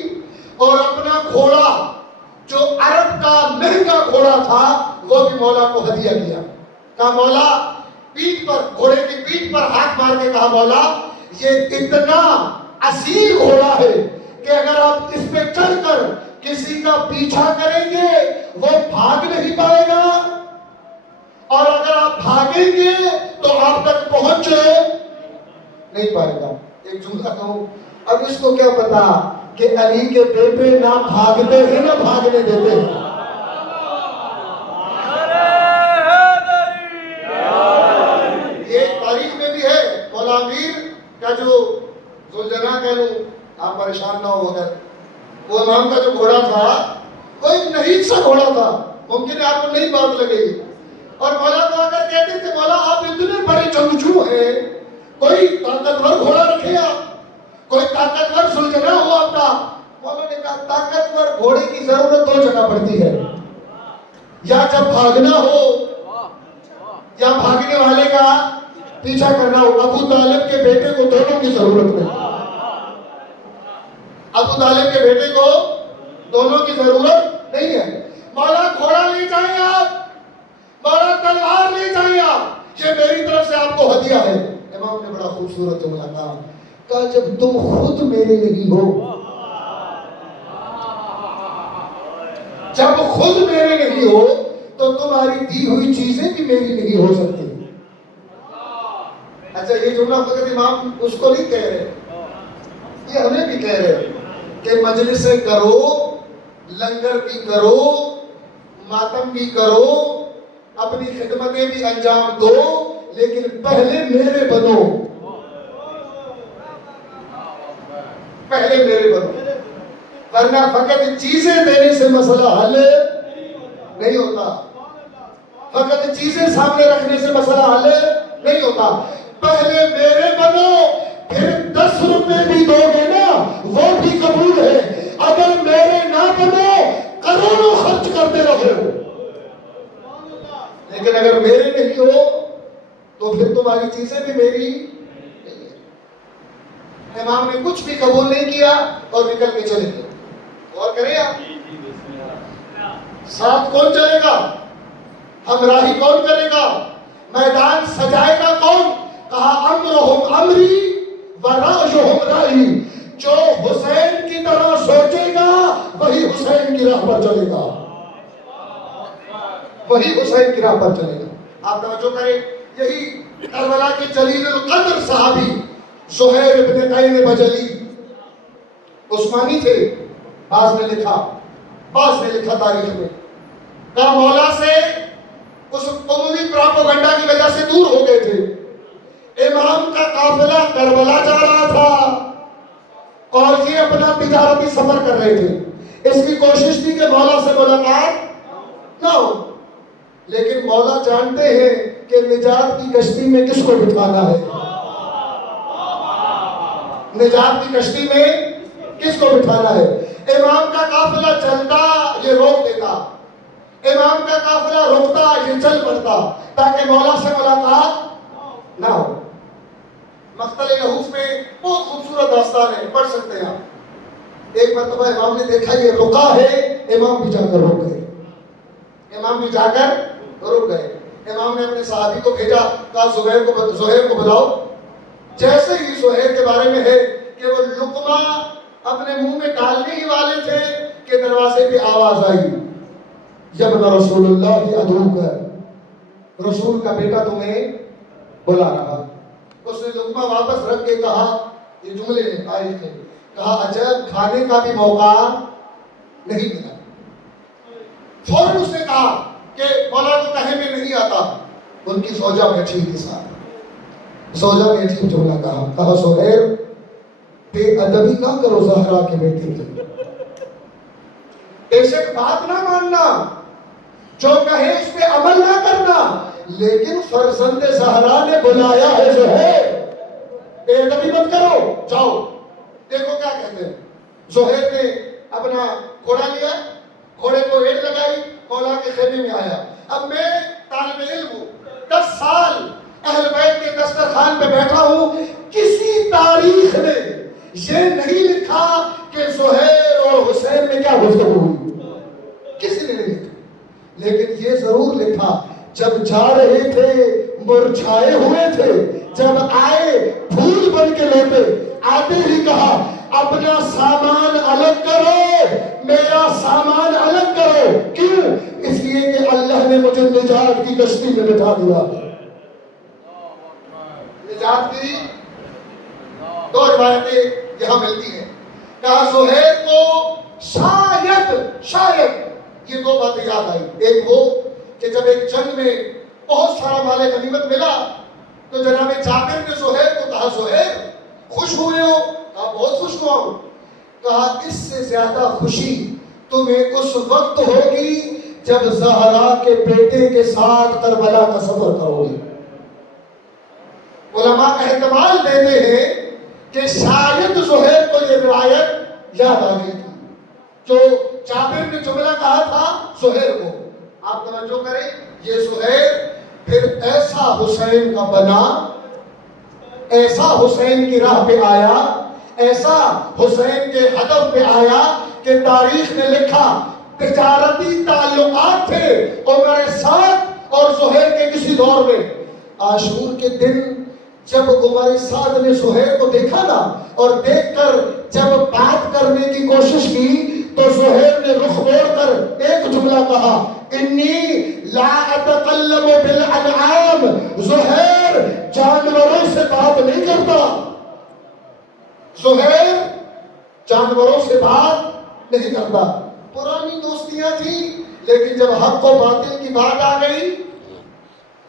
اور اپنا گھوڑا جو عرب کا مہنگا گھوڑا تھا وہ بھی مولا کو ہدیہ دیا۔ کہا مولا پیٹھ پر، گھوڑے کی پیٹھ پر ہاتھ مار کے کہا مولا یہ اتنا اصیل گھوڑا ہے کہ اگر آپ اس پہ چڑھ کر کسی کا پیچھا کریں گے وہ بھاگ نہیں پائے گا، اور اگر آپ بھاگیں گے تو آپ تک پہنچ نہیں پائے گا۔ ایک جملہ کہوں، اب اس کو کیا پتا کہ علی کے بیٹے نہ بھاگتے ہیں نہ بھاگنے دیتے ہیں۔ یہ تاریخ میں بھی ہے، مولا امیر کا جو ذوالجناح کہہ لوں، آپ پریشان نہ ہو گئے، وہ امام کا جو گھوڑا تھا وہ ایک نحیف سا گھوڑا تھا، ممکن ہے آپ کو نہیں بات لگے گی، اور مولا کو اگر کہتے تھے مولا آپ اتنے بڑے جنگجو ہیں، کوئی طاقتور گھوڑا رکھے آپ، کوئی طاقتور ذوالجناح ہو آپ کا۔ مولا نے کہا طاقتور گھوڑے کی ضرورت دو جگہ پڑتی ہے، یا جب بھاگنا ہو یا بھاگنے والے کا پیچھا کرنا ہو۔ ابو طالب کے بیٹے کو دونوں کی ضرورت ہے، ابو طالب کے بیٹے کو دونوں کی ضرورت نہیں ہے۔ مولا گھوڑا لے جائیں آپ، مولا تلوار لے جائیں آپ، یہ میری طرف سے آپ کو ہدیہ ہے۔ امام نے بڑا خوبصورت جملہ کہا جب تم خود میرے نہیں ہو، جب خود میرے نہیں ہو تو تمہاری دی ہوئی چیزیں بھی میری نہیں ہو سکتی۔ اچھا یہ جملہ فقط امام اس کو نہیں کہہ رہے، یہ ہمیں بھی کہہ رہے کہ مجلسیں کرو، لنگر بھی کرو، ماتم بھی کرو، اپنی خدمتیں بھی انجام دو، لیکن پہلے میرے بنو، پہلے میرے بنو، ورنہ فقط چیزیں دینے سے مسئلہ حل نہیں ہوتا، فقط چیزیں سامنے رکھنے سے مسئلہ حل نہیں ہوتا۔ پہلے میرے بنو، پھر 10 روپے بھی دو گے نا وہ بھی قبول ہے، اگر میرے نہ بنو کروڑوں خرچ کرتے رہو، لیکن اگر میرے نہیں ہو تو پھر تمہاری چیزیں بھی میری نہیں ہے۔ امام نے کچھ بھی قبول نہیں کیا اور نکل کے چلے گئے. غور کریں آپ, ساتھ کون چلے گا, ہمراہی کون کرے گا, میدان سجائے گا کون؟ کہا امرہم امری ورأیہم رأیی, جو حسین کی طرح سوچے گا وہی حسین کی راہ پر چلے گا, وہی حسین کی راہ پر چلے گا. آپ توجہ کریں, یہی کربلا کے جلیل القدر صحابی زہیر ابن عین بجلی عثمانی تھے. بعض نے لکھا تاریخ میں, کہا مولا سے اس عمومی پراپوگنڈا کی وجہ سے دور ہو گئے تھے. امام کا قافلہ کربلا جا رہا تھا اور یہ اپنا تجارتی سفر کر رہے تھے. اس کی کوشش تھی کہ مولا سے ملاقات نہ ہو, لیکن مولا جانتے ہیں کہ نجات کی کشتی میں کس کو بٹھانا ہے, نجات کی کشتی میں کس کو بٹھانا ہے. امام کا قافلہ چلتا, یہ روک دیتا, امام کا قافلہ رکتا, یہ چل پڑتا, تاکہ مولا سے ملاقات نہ ہو. مقتل لہوف میں بہت خوبصورت داستان ہے, پڑھ سکتے ہیں آپ. ایک مرتبہ امام نے دیکھا یہ رکا ہے, امام بھی جا کر رک گئے, امام بھی جا کر رک گئے. امام نے اپنے صحابی کو بھیجا, کہا زہیر کو بلاؤ. جیسے ہی زہیر کے بارے میں ہے کہ وہ لقمہ اپنے منہ میں ڈالنے ہی والے تھے کہ دروازے پہ آواز آئی, یبن رسول اللہ ادعوک, رسول کا بیٹا تمہیں بلا رہا. اس نے لقمہ واپس رکھ کے کہا, یہ جملے آئے تھے, کہا عجب کھانے کا بھی موقع نہیں ملا. فوراً اس نے کہا کہ مولا کو کہے میں نہیں آتا. ان کی زوجہ بیٹھی تھی ساتھ, زوجہ نے عجیب جملہ کہا زہیر بے ادبی نہ کرو زہرا کے بیٹے کی, ایسے بات نہ ماننا, جو کہے اس پہ عمل نہ کرنا, لیکن فرزند زہرا نے بلایا ہے زہیر, بے ادبی مت کرو, جاؤ. دیکھو کیا کہتے ہیں. زہیر نے اپنا گھوڑا لیا, گھوڑے کو ایڑ لگائی, مولا کے خیمے میں آیا. اب میں طالب علم ہوں, 10 سال اہل بیت کے دسترخوان پہ بیٹھا ہوں, کسی تاریخ نے یہ نہیں لکھا کہ زہیر اور حسین میں کیا گفتگو ہوئی, کسی نے نہیں لکھا. لیکن یہ ضرور لکھا جب جا رہے تھے مرجھائے ہوئے تھے, جب آئے پھول بن کے لوٹے, آتے ہی کہا اپنا سامان الگ کرو, میرا سامان الگ کرو. کیوں؟ اس لیے کہ اللہ نے مجھے نجات کی کشتی میں بٹھا دیا. نجات کی دو روایتیں یہاں ملتی ہیں. کہا زہیر کو شاید یہ دو باتیں یاد آئی. ایک وہ کہ جب ایک جنگ میں بہت سارا مال غنیمت ملا تو جناب جابر نے زہیر کو کہا زہیر خوش ہوئے ہو؟ کہا بہت خوش ہوا ہوں. کہا اس سے زیادہ خوشی تمہیں اس وقت ہوگی جب زہرا کے بیٹے کے ساتھ کربلا کا سفر کرو گے. علماء احتمال دیتے ہیں کہ شاید زہیر کو یہ روایت یاد آ گئی تھی جو جابر نے جملہ کہا تھا زہیر کو. آپ توجہ کریں, یہ زہیر پھر ایسا حسین کا بنا, ایسا حسین کی راہ پہ آیا, ایسا حسین کے ہدف پہ آیا کہ تاریخ نے لکھا تجارتی تعلقات تھے عمر سعد اور زہیر کے کسی دور میں. عاشور کے دن جب عمر سعد نے زہیر کو دیکھا نا, اور دیکھ کر جب بات کرنے کی کوشش کی تو زہیر نے رخ موڑ کر ایک جملہ کہا, انی لا اتکلم بالانعام, زہیر جانوروں سے بات نہیں کرتا. زہیر جانوروں سے بات نہیں کرتا. پرانی دوستیاں تھیں, لیکن جب حق و باطل کی بات آ گئی,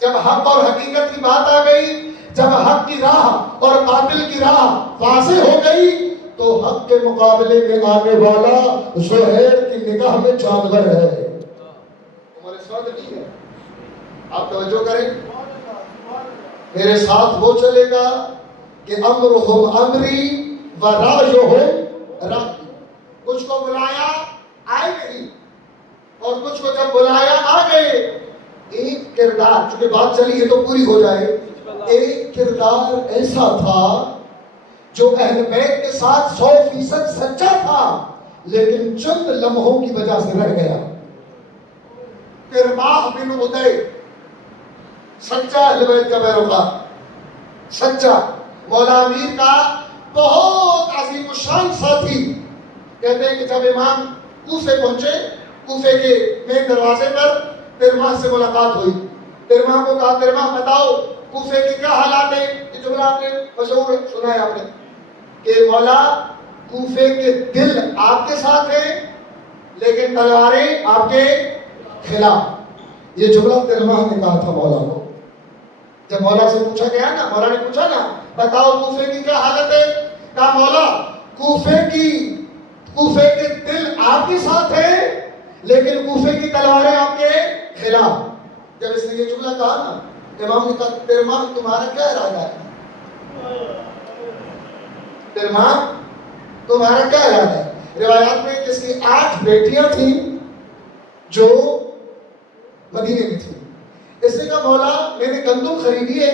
جب حق اور حقیقت کی بات آ گئی, جب حق کی راہ اور باطل کی راہ واضح ہو گئی, تو حق کے مقابلے میں آنے والا زہیر کی نگاہ میں جانور ہے, عمر سعد نہیں ہے. آپ توجہ کریں, میرے ساتھ وہ چلے گا کہ امرہم امری ورایہم رأیی. کچھ کو بلایا آئے نہیں, اور کچھ کو جب بلایا آ گئے. ایک کردار, چونکہ بات چلی ہے تو پوری ہو جائے, ایک کردار ایسا تھا جو اہل بیت کے ساتھ 100% سچا تھا لیکن چند لمحوں کی وجہ سے رہ گیا. کرماح بن ادے سچا اہل بیت کا پیروکار، سچا مولا امیر کا بہت عظیم الشان ساتھی. کہتے ہیں کہ جب امام کوفے پہنچے، کوفے کے مین دروازے پر ترماح سے ملاقات ہوئی. ترماح کو کہا ترماح بتاؤ کوفے کے کیا حالات ہیں. یہ جملہ آپ نے مشہور سنا ہے آپ نے کہ مولا کوفے کے دل آپ کے ساتھ ہیں لیکن تلواریں آپ کے خلاف. یہ جملہ ترماح نے کہا تھا مولا کو. جب مولا سے پوچھا گیا نا، مولا نے پوچھا نا بتاؤ کوفے کی کیا حالت ہے، کہا مولا کوفے کے دل آپ کے ساتھ ہیں لیکن کوفے کی تلواریں آپ کے خلاف. جب اس نے یہ جملہ کہا نا، امام نے کہا ترماح تمہارا کیا ارادہ ہے؟ ترماح تمہارا کیا ارادہ ہے؟ روایات میں جس کی 8 بیٹیاں تھیں جو مدینے میں تھیں. اس نے کہا مولا میں نے گندم خریدی ہے،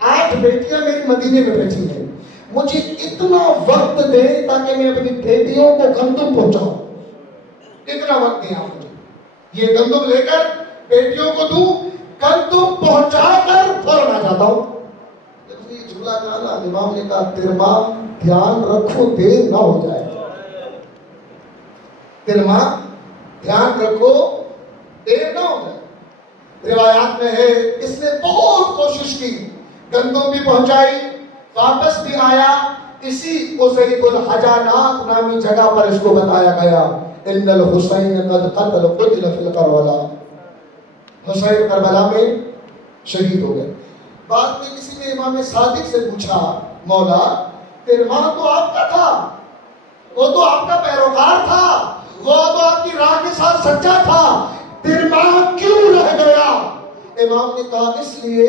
8 بیٹیاں میری مدینے میں بیٹھی ہیں، مجھے اتنا وقت دیں تاکہ میں اپنی بیٹیوں کو گندم پہنچاؤں. اتنا وقت دیں آپ مجھے، یہ گندم لے کر بیٹیوں کو دوں، گندم پہنچا کر فوراً آ جاتا ہوں. جب اس نے یہ جملہ کہا نا، امام نے کہا ترماح دھیان رکھو دیر نہ ہو جائے. ترماح دھیان رکھو دیر نہ ہو جائے. روایات میں ہے اس نے بہت کوشش کی، گندم بھی پہنچائی، واپس بھی آیا. اسی قصیب الحجانات نامی جگہ پر اس کو بتایا گیا ان الحسین قد قتل فی کربلا، حسین کربلا میں شہید ہو گئے. بعد میں کسی نے امام صادق سے پوچھا مولا ترماح تو آپ کا تھا، وہ تو آپ کا پیروکار تھا، وہ تو آپ کی راہ کے ساتھ سچا تھا، ترماح کیوں رہ گیا؟ امام نے کہا اس لیے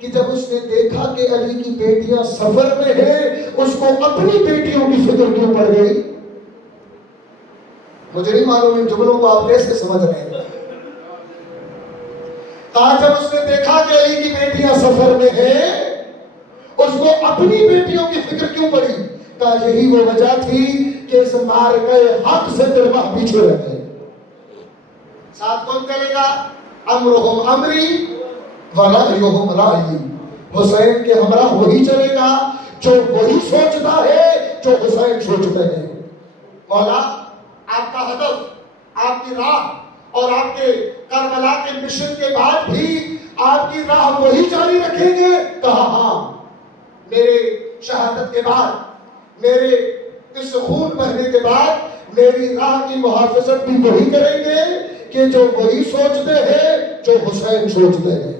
کہ جب اس نے دیکھا کہ علی کی بیٹیاں سفر میں ہیں، اس کو اپنی بیٹیوں کی فکر کیوں پڑ گئی. مجھے نہیں معلوم ان جملوں کو آپ کیسے سمجھ رہے ہیں. کہا جب اس نے دیکھا کہ علی کی بیٹیاں سفر میں ہیں، اس کو اپنی بیٹیوں کی فکر کیوں پڑی؟ کہا یہی وہ وجہ تھی کہ اس مارکے حق سے ترماح پیچھے رہ گئے. ساتھ کون کرے گا؟ امرہم امری ورائیہم رائی. حسین کے ہمراہ وہی چلے گا جو وہی سوچتا ہے جو حسین سوچتے ہیں. مولا آپ کا ہدف، آپ کی راہ اور آپ کے کربلا کے مشن کے بعد بھی آپ کی راہ وہی جاری رکھیں گے؟ کہا ہاں، میرے شہادت کے بعد، میرے اس خون بہنے کے بعد میری راہ کی محافظت بھی وہی کریں گے کہ جو وہی سوچتے ہیں جو حسین سوچتے ہیں.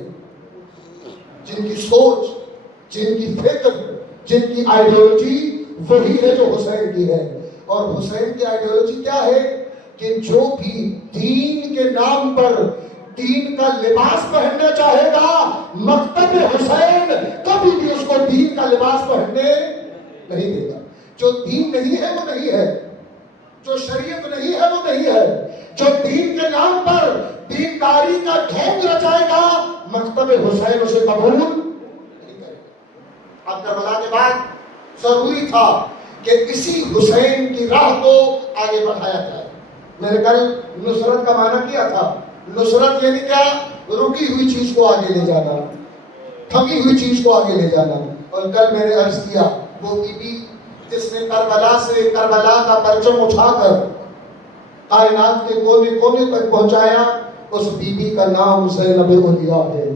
جن کی سوچ، جن کی فکر، جن کی آئیڈیولوجی وہی ہے جو حسین کی ہے. اور حسین کی آئیڈیولوجی کیا ہے کہ جو بھی دین کے نام پر دین کا لباس پہننا چاہے گا، مکتب حسین کبھی بھی اس کو دین کا لباس پہننے نہیں دے گا. جو دین نہیں ہے وہ نہیں ہے، جو شریعت نہیں ہے وہ نہیں ہے. جو دین کے نام پر دینداری کا ڈھونگ رچائے گا، مکتب حسین اسے قبول نہیں کرے گا. اب کربلا کے بعد ضروری تھا کہ اسی حسین کی راہ کو آگے بڑھایا جائے. میں نے کل نصرت کا معنی کیا تھا. نصرت یعنی کیا؟ رکی ہوئی چیز کو آگے لے جانا، تھمی ہوئی چیز کو آگے لے جانا. اور کل میں نے عرض کیا وہ بی بی جس نے کربلا کا پرچم اٹھا کر کائنات کے کونے کونے تک پہنچایا، اس بی بی کا نام زینب اولیاء ہے.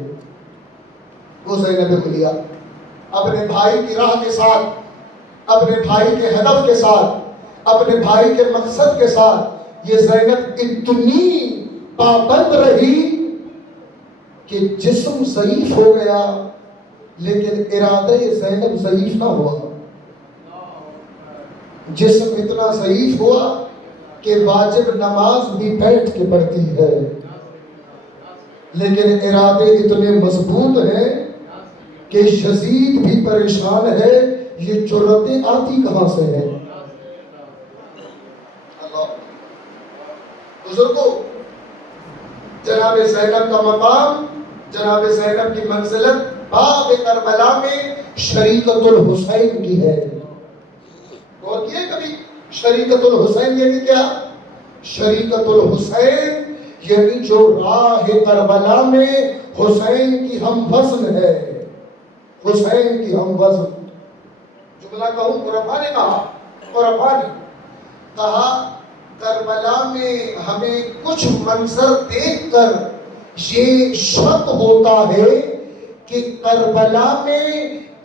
وہ زینب اولیاء اپنے بھائی کی راہ کے ساتھ، اپنے بھائی کے ہدف کے ساتھ، اپنے بھائی کے مقصد کے ساتھ یہ زینب اتنی پابند رہی کہ جسم ضعیف ہو گیا لیکن ارادہ زینب ضعیف نہ ہوا. جسم اتنا ضعیف ہوا کہ واجب نماز بھی بیٹھ کے پڑھتی ہے، لیکن ارادے اتنے مضبوط ہیں کہ یزید بھی پریشان ہے، یہ جرأتیں آتی کہاں سے ہے. بزرگوں، جناب زینب کا مقام، جناب زینب کی منزلت باب کربلا میں شریکت الحسین کی ہے. اور یہ کبھی شریکت الحسین یعنی کیا؟ شریکت الحسین یعنی جو راہ کربلا میں حسین کی ہم وزن ہے، حسین کی ہم وزن. جملہ کہوں قرآن نے کہا، قرآن نے کہا کربلا میں ہمیں کچھ منظر دیکھ کر یہ شک ہوتا ہے کہ کربلا میں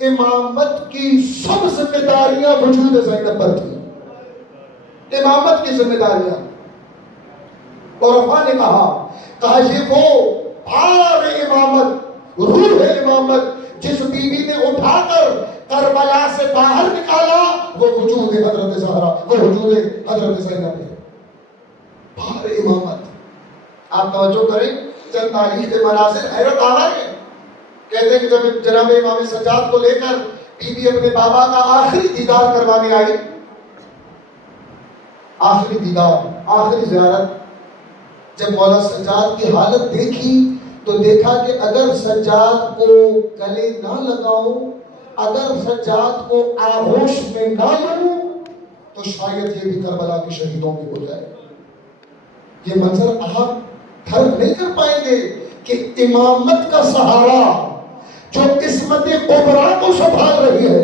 امامت کی سب ذمہ داریاں وجود زینب پر تھی، امامت کی ذمہ داریاں. اور افا نے کہا یہ وہ بھار امامت، روح امامت جس بی بی نے اٹھا کر کربلا سے باہر نکالا، وہ وجود حضرت زہرا، وہ وجود حضرت زینب ہے. بھار امامت. آپ توجہ کریں، چند تاریخ کے مناظر حیرت آور ہے. کہتے ہیں کہ جب جناب امام سجاد کو لے کر بی بی اپنے بابا کا آخری دیدار کروانے آئی، آخری دیدار، آخری زیارت، جب مولا سجاد کی حالت دیکھی تو دیکھا کہ اگر سجاد کو گلے نہ لگاؤں، اگر سجاد کو آغوش میں نہ لوں تو شاید یہ بھی کربلا کے شہیدوں میں ہو جائے. یہ منظر آپ فرق نہیں کر پائیں گے کہ امامت کا سہارا جو عصمت کبریٰ کو سنبھال رہی ہے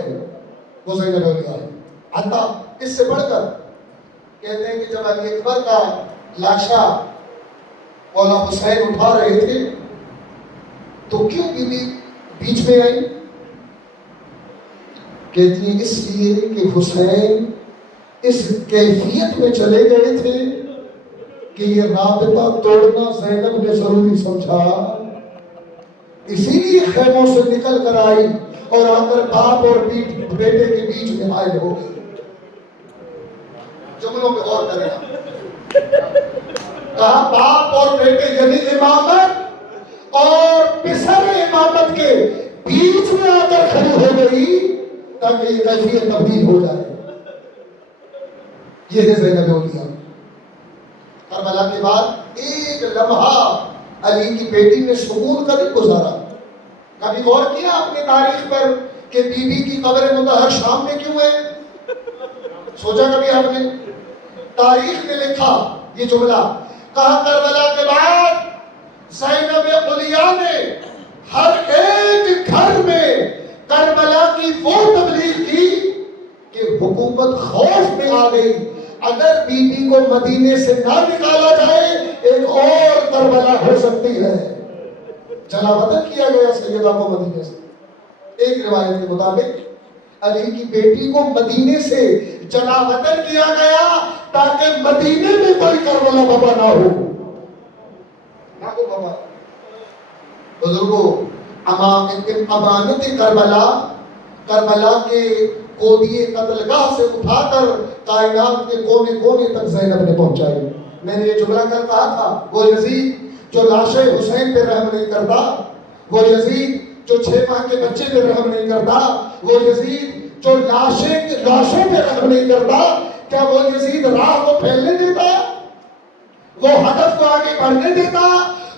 وہ زینب اولیاء ہے. حتی اس سے بڑھ کر کہتے ہیں کہ جب علی اکبر کا لاشا مولا حسین اٹھا رہے تھے تو کیوں بی بی بیچ میں آئی؟ کہتی ہیں اس لیے کہ حسین اس کیفیت میں چلے گئے تھے کہ یہ رابطہ توڑنا زینب نے ضروری سمجھا، اسی لیے خیموں سے نکل کر آئی اور آ کر باپ اور بیٹے کے بیچ میں حائل ہو گئی. جملوں پہ غور کریں. کہا باپ اور بیٹے یعنی امامت اور پسر امامت کے بیچ میں آ کر کھڑی ہو گئی تاکہ یہ کیفیت تبدیل ہو جائے. یہ ہے زینب اولیاء. کربلا کے بعد ایک لمحہ علی کی بیٹی نے سکون کا نہیں گزارا. کبھی غور کیا اپنے تاریخ پر کہ بی بی کی قبر مطہر شام میں کیوں ہے؟ سوچا کبھی آپ نے؟ تاریخ نے لکھا یہ جملہ، کہا کربلا کے بعد زینب اولیاء نے ہر ایک گھر میں کربلا کی وہ تبلیغ کی کہ حکومت خوف میں آ گئی. اگر بی بی کو مدینے سے نہ نکالا جائے ایک اور کربلا ہو سکتی ہے. جلا وطن کیا گیا سیدہ کو مدینے سے. ایک روایت کے مطابق علی کی بیٹی کو مدینے سے جلا وطن کیا گیا تاکہ مدینے میں کوئی کربلا بابا نہ ہو. نہ ہو بابا. بزرگوں، امانت کربلا، کربلا کے کودیے قتل گاہ سے اٹھا کر کائنات کے کونے کونے تک زینب نے پہنچائی. میں نے یہ جملہ کل کہا تھا، وہ یزید جو لاشے حسین پہ رحم نہیں کرتا، وہ یزید جو 6 ماہ کے بچے پہ رحم نہیں کرتا، وہ یزید جو لاشوں پہ رحم نہیں کرتا، کیا وہ یزید راہ کو پھیلنے دیتا؟ وہ ہدف کو آگے بڑھنے دیتا؟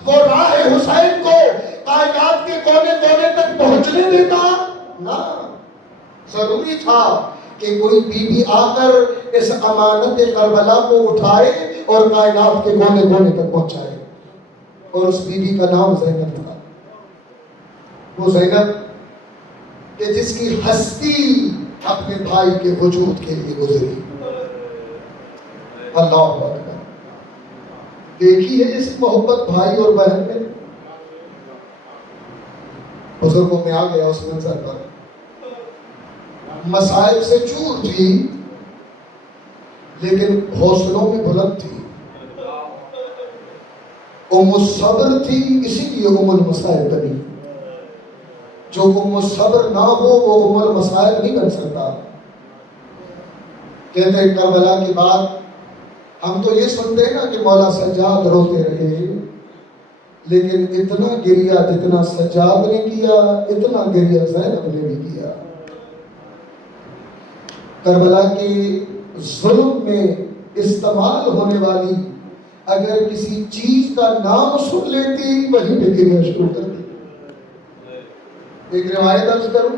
وہ راہ حسین کو کائنات کے کونے کونے تک پہنچنے دیتا؟ نہ. ضروری تھا کہ کوئی بی بی آ کر اس امانت کربلا کو اٹھائے اور کائنات کے کونے کونے تک پہنچائے. اور اس بی بی کا نام زینب تھا. وہ زینب کہ جس کی ہستی اپنے بھائی کے وجود کے لیے گزری. اللہ اکبر. دیکھی ہے اس محبت بھائی اور بہن میں. بزرگوں میں آ گیا اس منظر پر. مسائب سے چور تھی لیکن حوصلوں میں بلند تھی. ام الصبر تھی اسی لیے ام المصائب بنی. جو ام الصبر نہ ہو وہ ام المصائب نہیں بن سکتا. کہتے ہیں کربلا کے بعد ہم تو یہ سنتے ہیں نا کہ مولا سجاد روتے رہے، لیکن اتنا گریا جتنا سجاد نے کیا اتنا گریا زینب نے بھی کیا. کربلا کے ظلم میں استعمال ہونے والی اگر کسی چیز کا نام سن لیتی وہیں پہ گریا شروع کر دی. ایک روایت عرض کروں،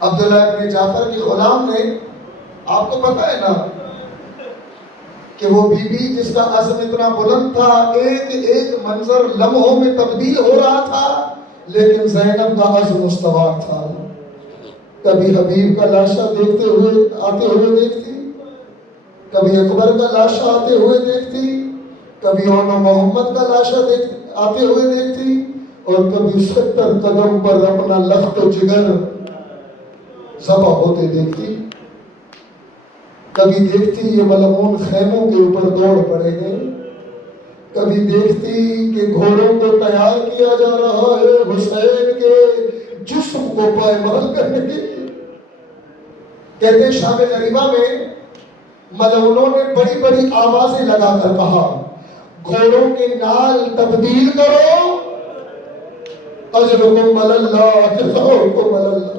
عبداللہ ابن جعفر کے غلام نے، آپ کو پتہ ہے نا کہ وہ بی بی جس کا عزم اتنا بلند تھا، ایک ایک منظر لمحوں میں تبدیل ہو رہا تھا، لیکن زینب کا عزم استوار تھا۔ کبھی حبیب کا لاشا دیکھتے ہوئے آتے ہوئے دیکھتی، کبھی اکبر کا لاشا آتے ہوئے دیکھتی، کبھی اون محمد کا لاشا آتے ہوئے دیکھتی، اور کبھی 70 قدم پر اپنا لخت و جگر ذبح ہوتے دیکھتی۔ کبھی دیکھتی یہ ملعون خیموں کے اوپر دوڑ پڑے ہیں، کبھی دیکھتی کہ گھوڑوں کو تیار کیا جا رہا ہے حسین کے جسم کو پائمال کرنے کے لیے۔ کہتے ہیں شام غریبہ میں ملعونوں نے بڑی بڑی آوازیں لگا کر کہا، گھوڑوں کے نال تبدیل کرو، اجرکم اللہ جزاکم اللہ،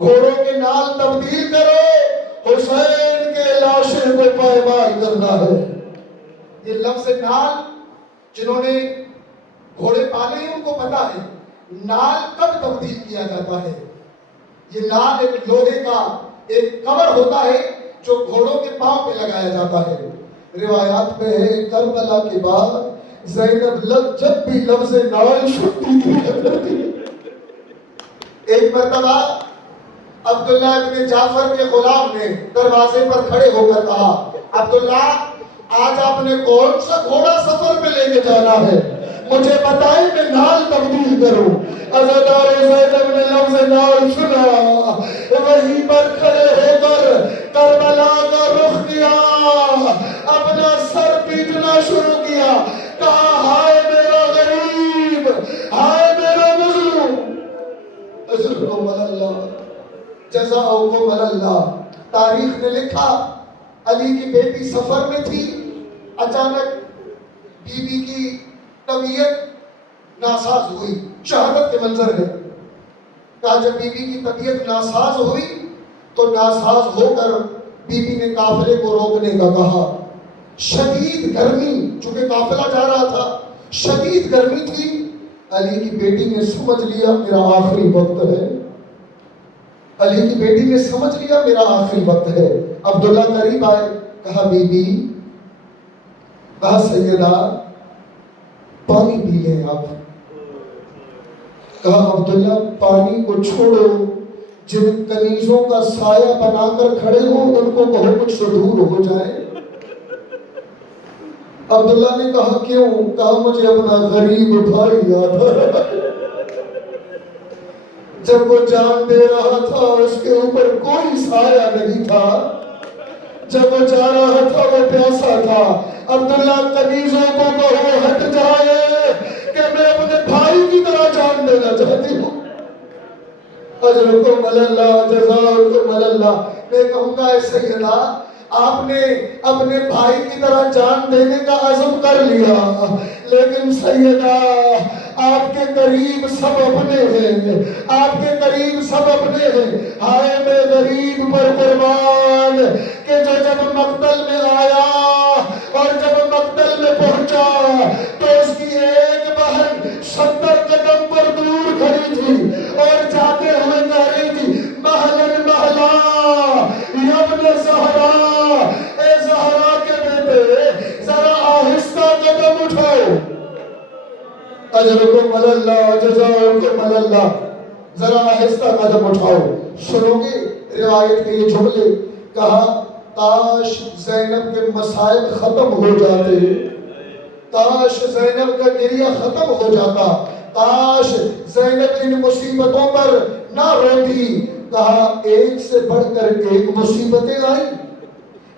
گھوڑوں کے نال تبدیل کرو، حسین کے لاشے کو پائمال کرنا ہے۔ یہ لفظ نال، جنہوں نے گھوڑے پالے ہیں ان کو پتا ہے نال کب تبدیل کیا جاتا ہے۔ یہ نال ایک لوہے کا ایک کور ہوتا ہے جو گھوڑوں کے پاؤں پہ لگایا جاتا ہے۔ روایات میں ہے کربلا کے بعد زینب جب بھی لفظ نال سنتی تھی، ایک مرتبہ عبداللہ ابن جعفر کے غلام نے دروازے پر کھڑے ہو کر کہا، عبداللہ آج آپ نے کون سا گھوڑا سفر میں لے کے جانا ہے، مجھے بتائیں میں نال تبدیل کروں۔ عزادار زینب نے لفظ نال سنا، وہیں پر کھڑے ہو کر کربلا کا رخ کیا، اپنا سر پیٹنا شروع کیا، کہا ہائے میرا غریب، ہائے میرا مظلوم، اجرکم اللہ جزاؤکم اللہ۔ تاریخ نے لکھا علی کی بیٹی سفر میں تھی، اچانک بی بی کی طبیعت ناساز ہوئی، شہادت کے منظر ہے۔ کہا جب بی بی کی طبیعت ناساز ہوئی تو ناساز ہو کر بی بی نے قافلے کو روکنے کا کہا۔ شدید گرمی، چونکہ قافلہ جا رہا تھا، شدید گرمی تھی، علی کی بیٹی نے سمجھ لیا میرا آخری وقت ہے، علی کی بیٹی نے سمجھ لیا میرا آخری وقت ہے۔ عبداللہ قریب آئے، کہا بی بی، کہا سیدہ پانی پی لیں آپ۔ کہا عبداللہ پانی کو چھوڑو، جن کنیزوں کا سایہ بنا کر کھڑے ہو ان کو کہو مجھ سے دور ہو جائے۔ عبداللہ نے کہا کیوں؟ کہا مجھے اپنا غریب بھائی یاد آ، جب وہ جان دے رہا تھا اس کے اوپر کوئی سایہ نہیں تھا، جب وہ جا رہا تھا وہ پیاسا تھا۔ عبداللہ کنیزوں کو کہو ہٹ جائے کہ میں اپنے بھائی کی طرح جان دینا چاہتی ہوں۔ اجرکم اللہ جزاکم اللہ۔ میں کہوں گا اے سیدہ، آپ نے اپنے بھائی کی طرح جان دینے کا عزم کر لیا، لیکن سیدہ آپ کے قریب سب اپنے ہیں، آپ کے قریب سب اپنے ہیں۔ ہائے میں غریب پر قربان کہ جو جب مقتل میں آیا اور جب مقتل میں پہنچا تو اس کی ایک بہن 70 قدم پر دور کھڑی تھی اور جاتے ہوئے کہہ رہی تھی مہلن مہلا یا ابن زہرا، اے زہرا کے بیٹے ذرا آہستہ قدم اٹھاؤ۔ اجرکم اللہ جزاکم اللہ، ذرا آہستہ قدم اٹھاؤ۔ سنو گے روایت کے یہ جملے، کہا کاش زینب کے مصائب ختم ہو جاتے، کاش زینب کا گریہ ختم ہو جاتا، کاش زینب ان مصیبتوں پر نہ روتی۔ کہا ایک سے بڑھ کر ایک مصیبتیں آئی،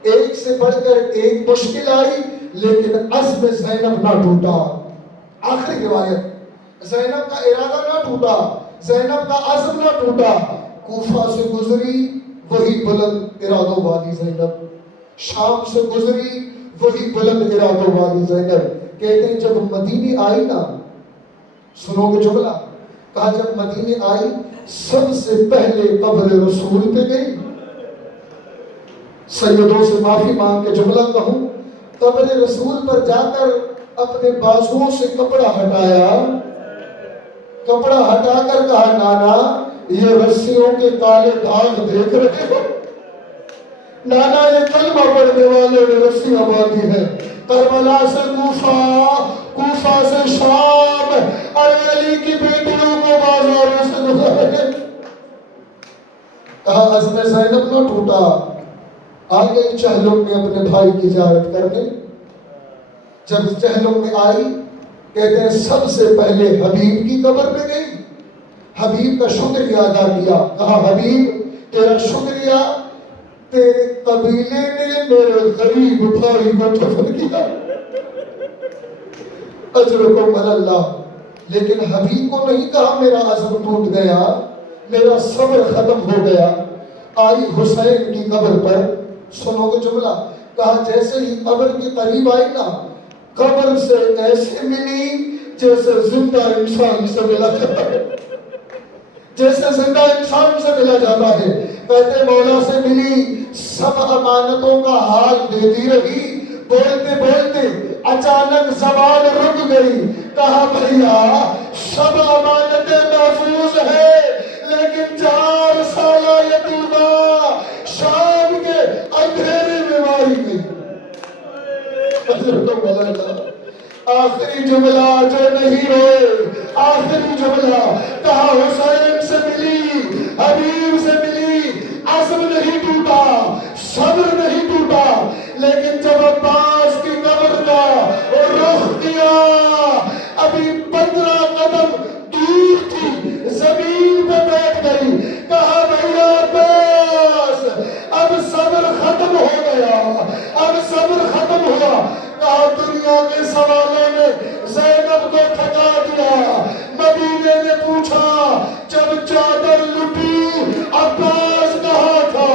ایک سے بڑھ کر ایک مشکل آئی، لیکن عزم زینب نہ ٹوٹا۔ آخری روایت، زینب کا ارادہ نہ ٹوٹا، زینب کا عزم نہ ٹوٹا۔ کوفہ سے گزری وہی بلند ارادوں والی زینب، شام سے گزری وہی بلند ارادوں والی زینب۔ کہتے ہیں جب مدینے آئی نا، سنو گے جملہ، کہا جب مدینے آئی سب سے پہلے قبر رسول پہ گئی۔ سیدوں سے معافی مانگ کے جملہ کہوں، قبر رسول پر جا کر اپنے بازوؤں سے کپڑا ہٹایا، کپڑا ہٹا کر کہا نانا یہ رسیوں کے کالے داغ دیکھ رہے ہو؟ نانا یہ کلمہ پڑھنے والوں نے رسیاں باندھی ہیں، کربلا سے کوفہ سے شام، ارے علی کی بیٹیوں کو بازاروں سے گزارے۔ کہا عزم زینب نہ ٹوٹا، آ گئی چہلم میں اپنے بھائی کی زیارت کرنے۔ جب چہلم میں آئی کہتے ہیں سب سے پہلے حبیب کی قبر پہ گئی، حبیب کا شکریہ ادا کیا، کہا حبیب تیرا شکریہ، تیرے قبیلے نے میرے غریب بھائی کو دفن کیا، اجرکم علی اللہ۔ لیکن حبیب کو نہیں کہا میرا عزم ٹوٹ گیا، میرا صبر ختم ہو گیا۔ آئی حسین کی قبر پر، سنو گے جملہ، کہا جیسے ہی قبر کے قریب آئی نا، قبر سے ایسے ملی جیسے زندہ انسان سے ملا جاتا ہے، جیسے زندہ انسان سے ملا جاتا ہے۔ کہتے مولا سے ملی، سب امانتوں کا حال دیتی رہی، بولتے بولتے اچانک زبان رک گئی، کہا بھیا سب امانتیں محفوظ ہیں لیکن 4 سالہ یتیمہ شام کے اندھیرے میں ماری گئی۔ آخری جملہ جو نہیں روئے، آخری جملہ کہا حسین سے ملی، حبیب سے ملی، عزم نہیں ٹوٹا، صبر نہیں ٹوٹا، لیکن جب عباس کی قبر کا رخ کیا، ابھی 15 قدم دور تھی، زمین پہ بیٹھ گئی، کہا بھیا عباس اب صبر ختم ہو گیا، اب صبر ختم ہوا۔ کہا دنیا کے سوالوں نے زینب کو تھکا دیا، مدینے نے پوچھا جب چادر لٹی عباس کہاں تھا،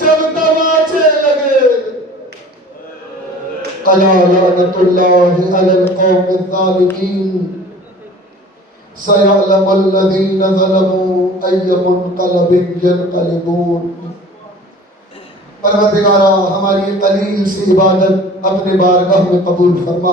جب تماچے لگے۔ الا لعنت اللہ علی القوم الظالمین سیعلم الذین ظلموا ای منقلب ینقلبون۔ پروردگارہ ہماری قلیل سی عبادت اپنے بارگاہ میں قبول فرما۔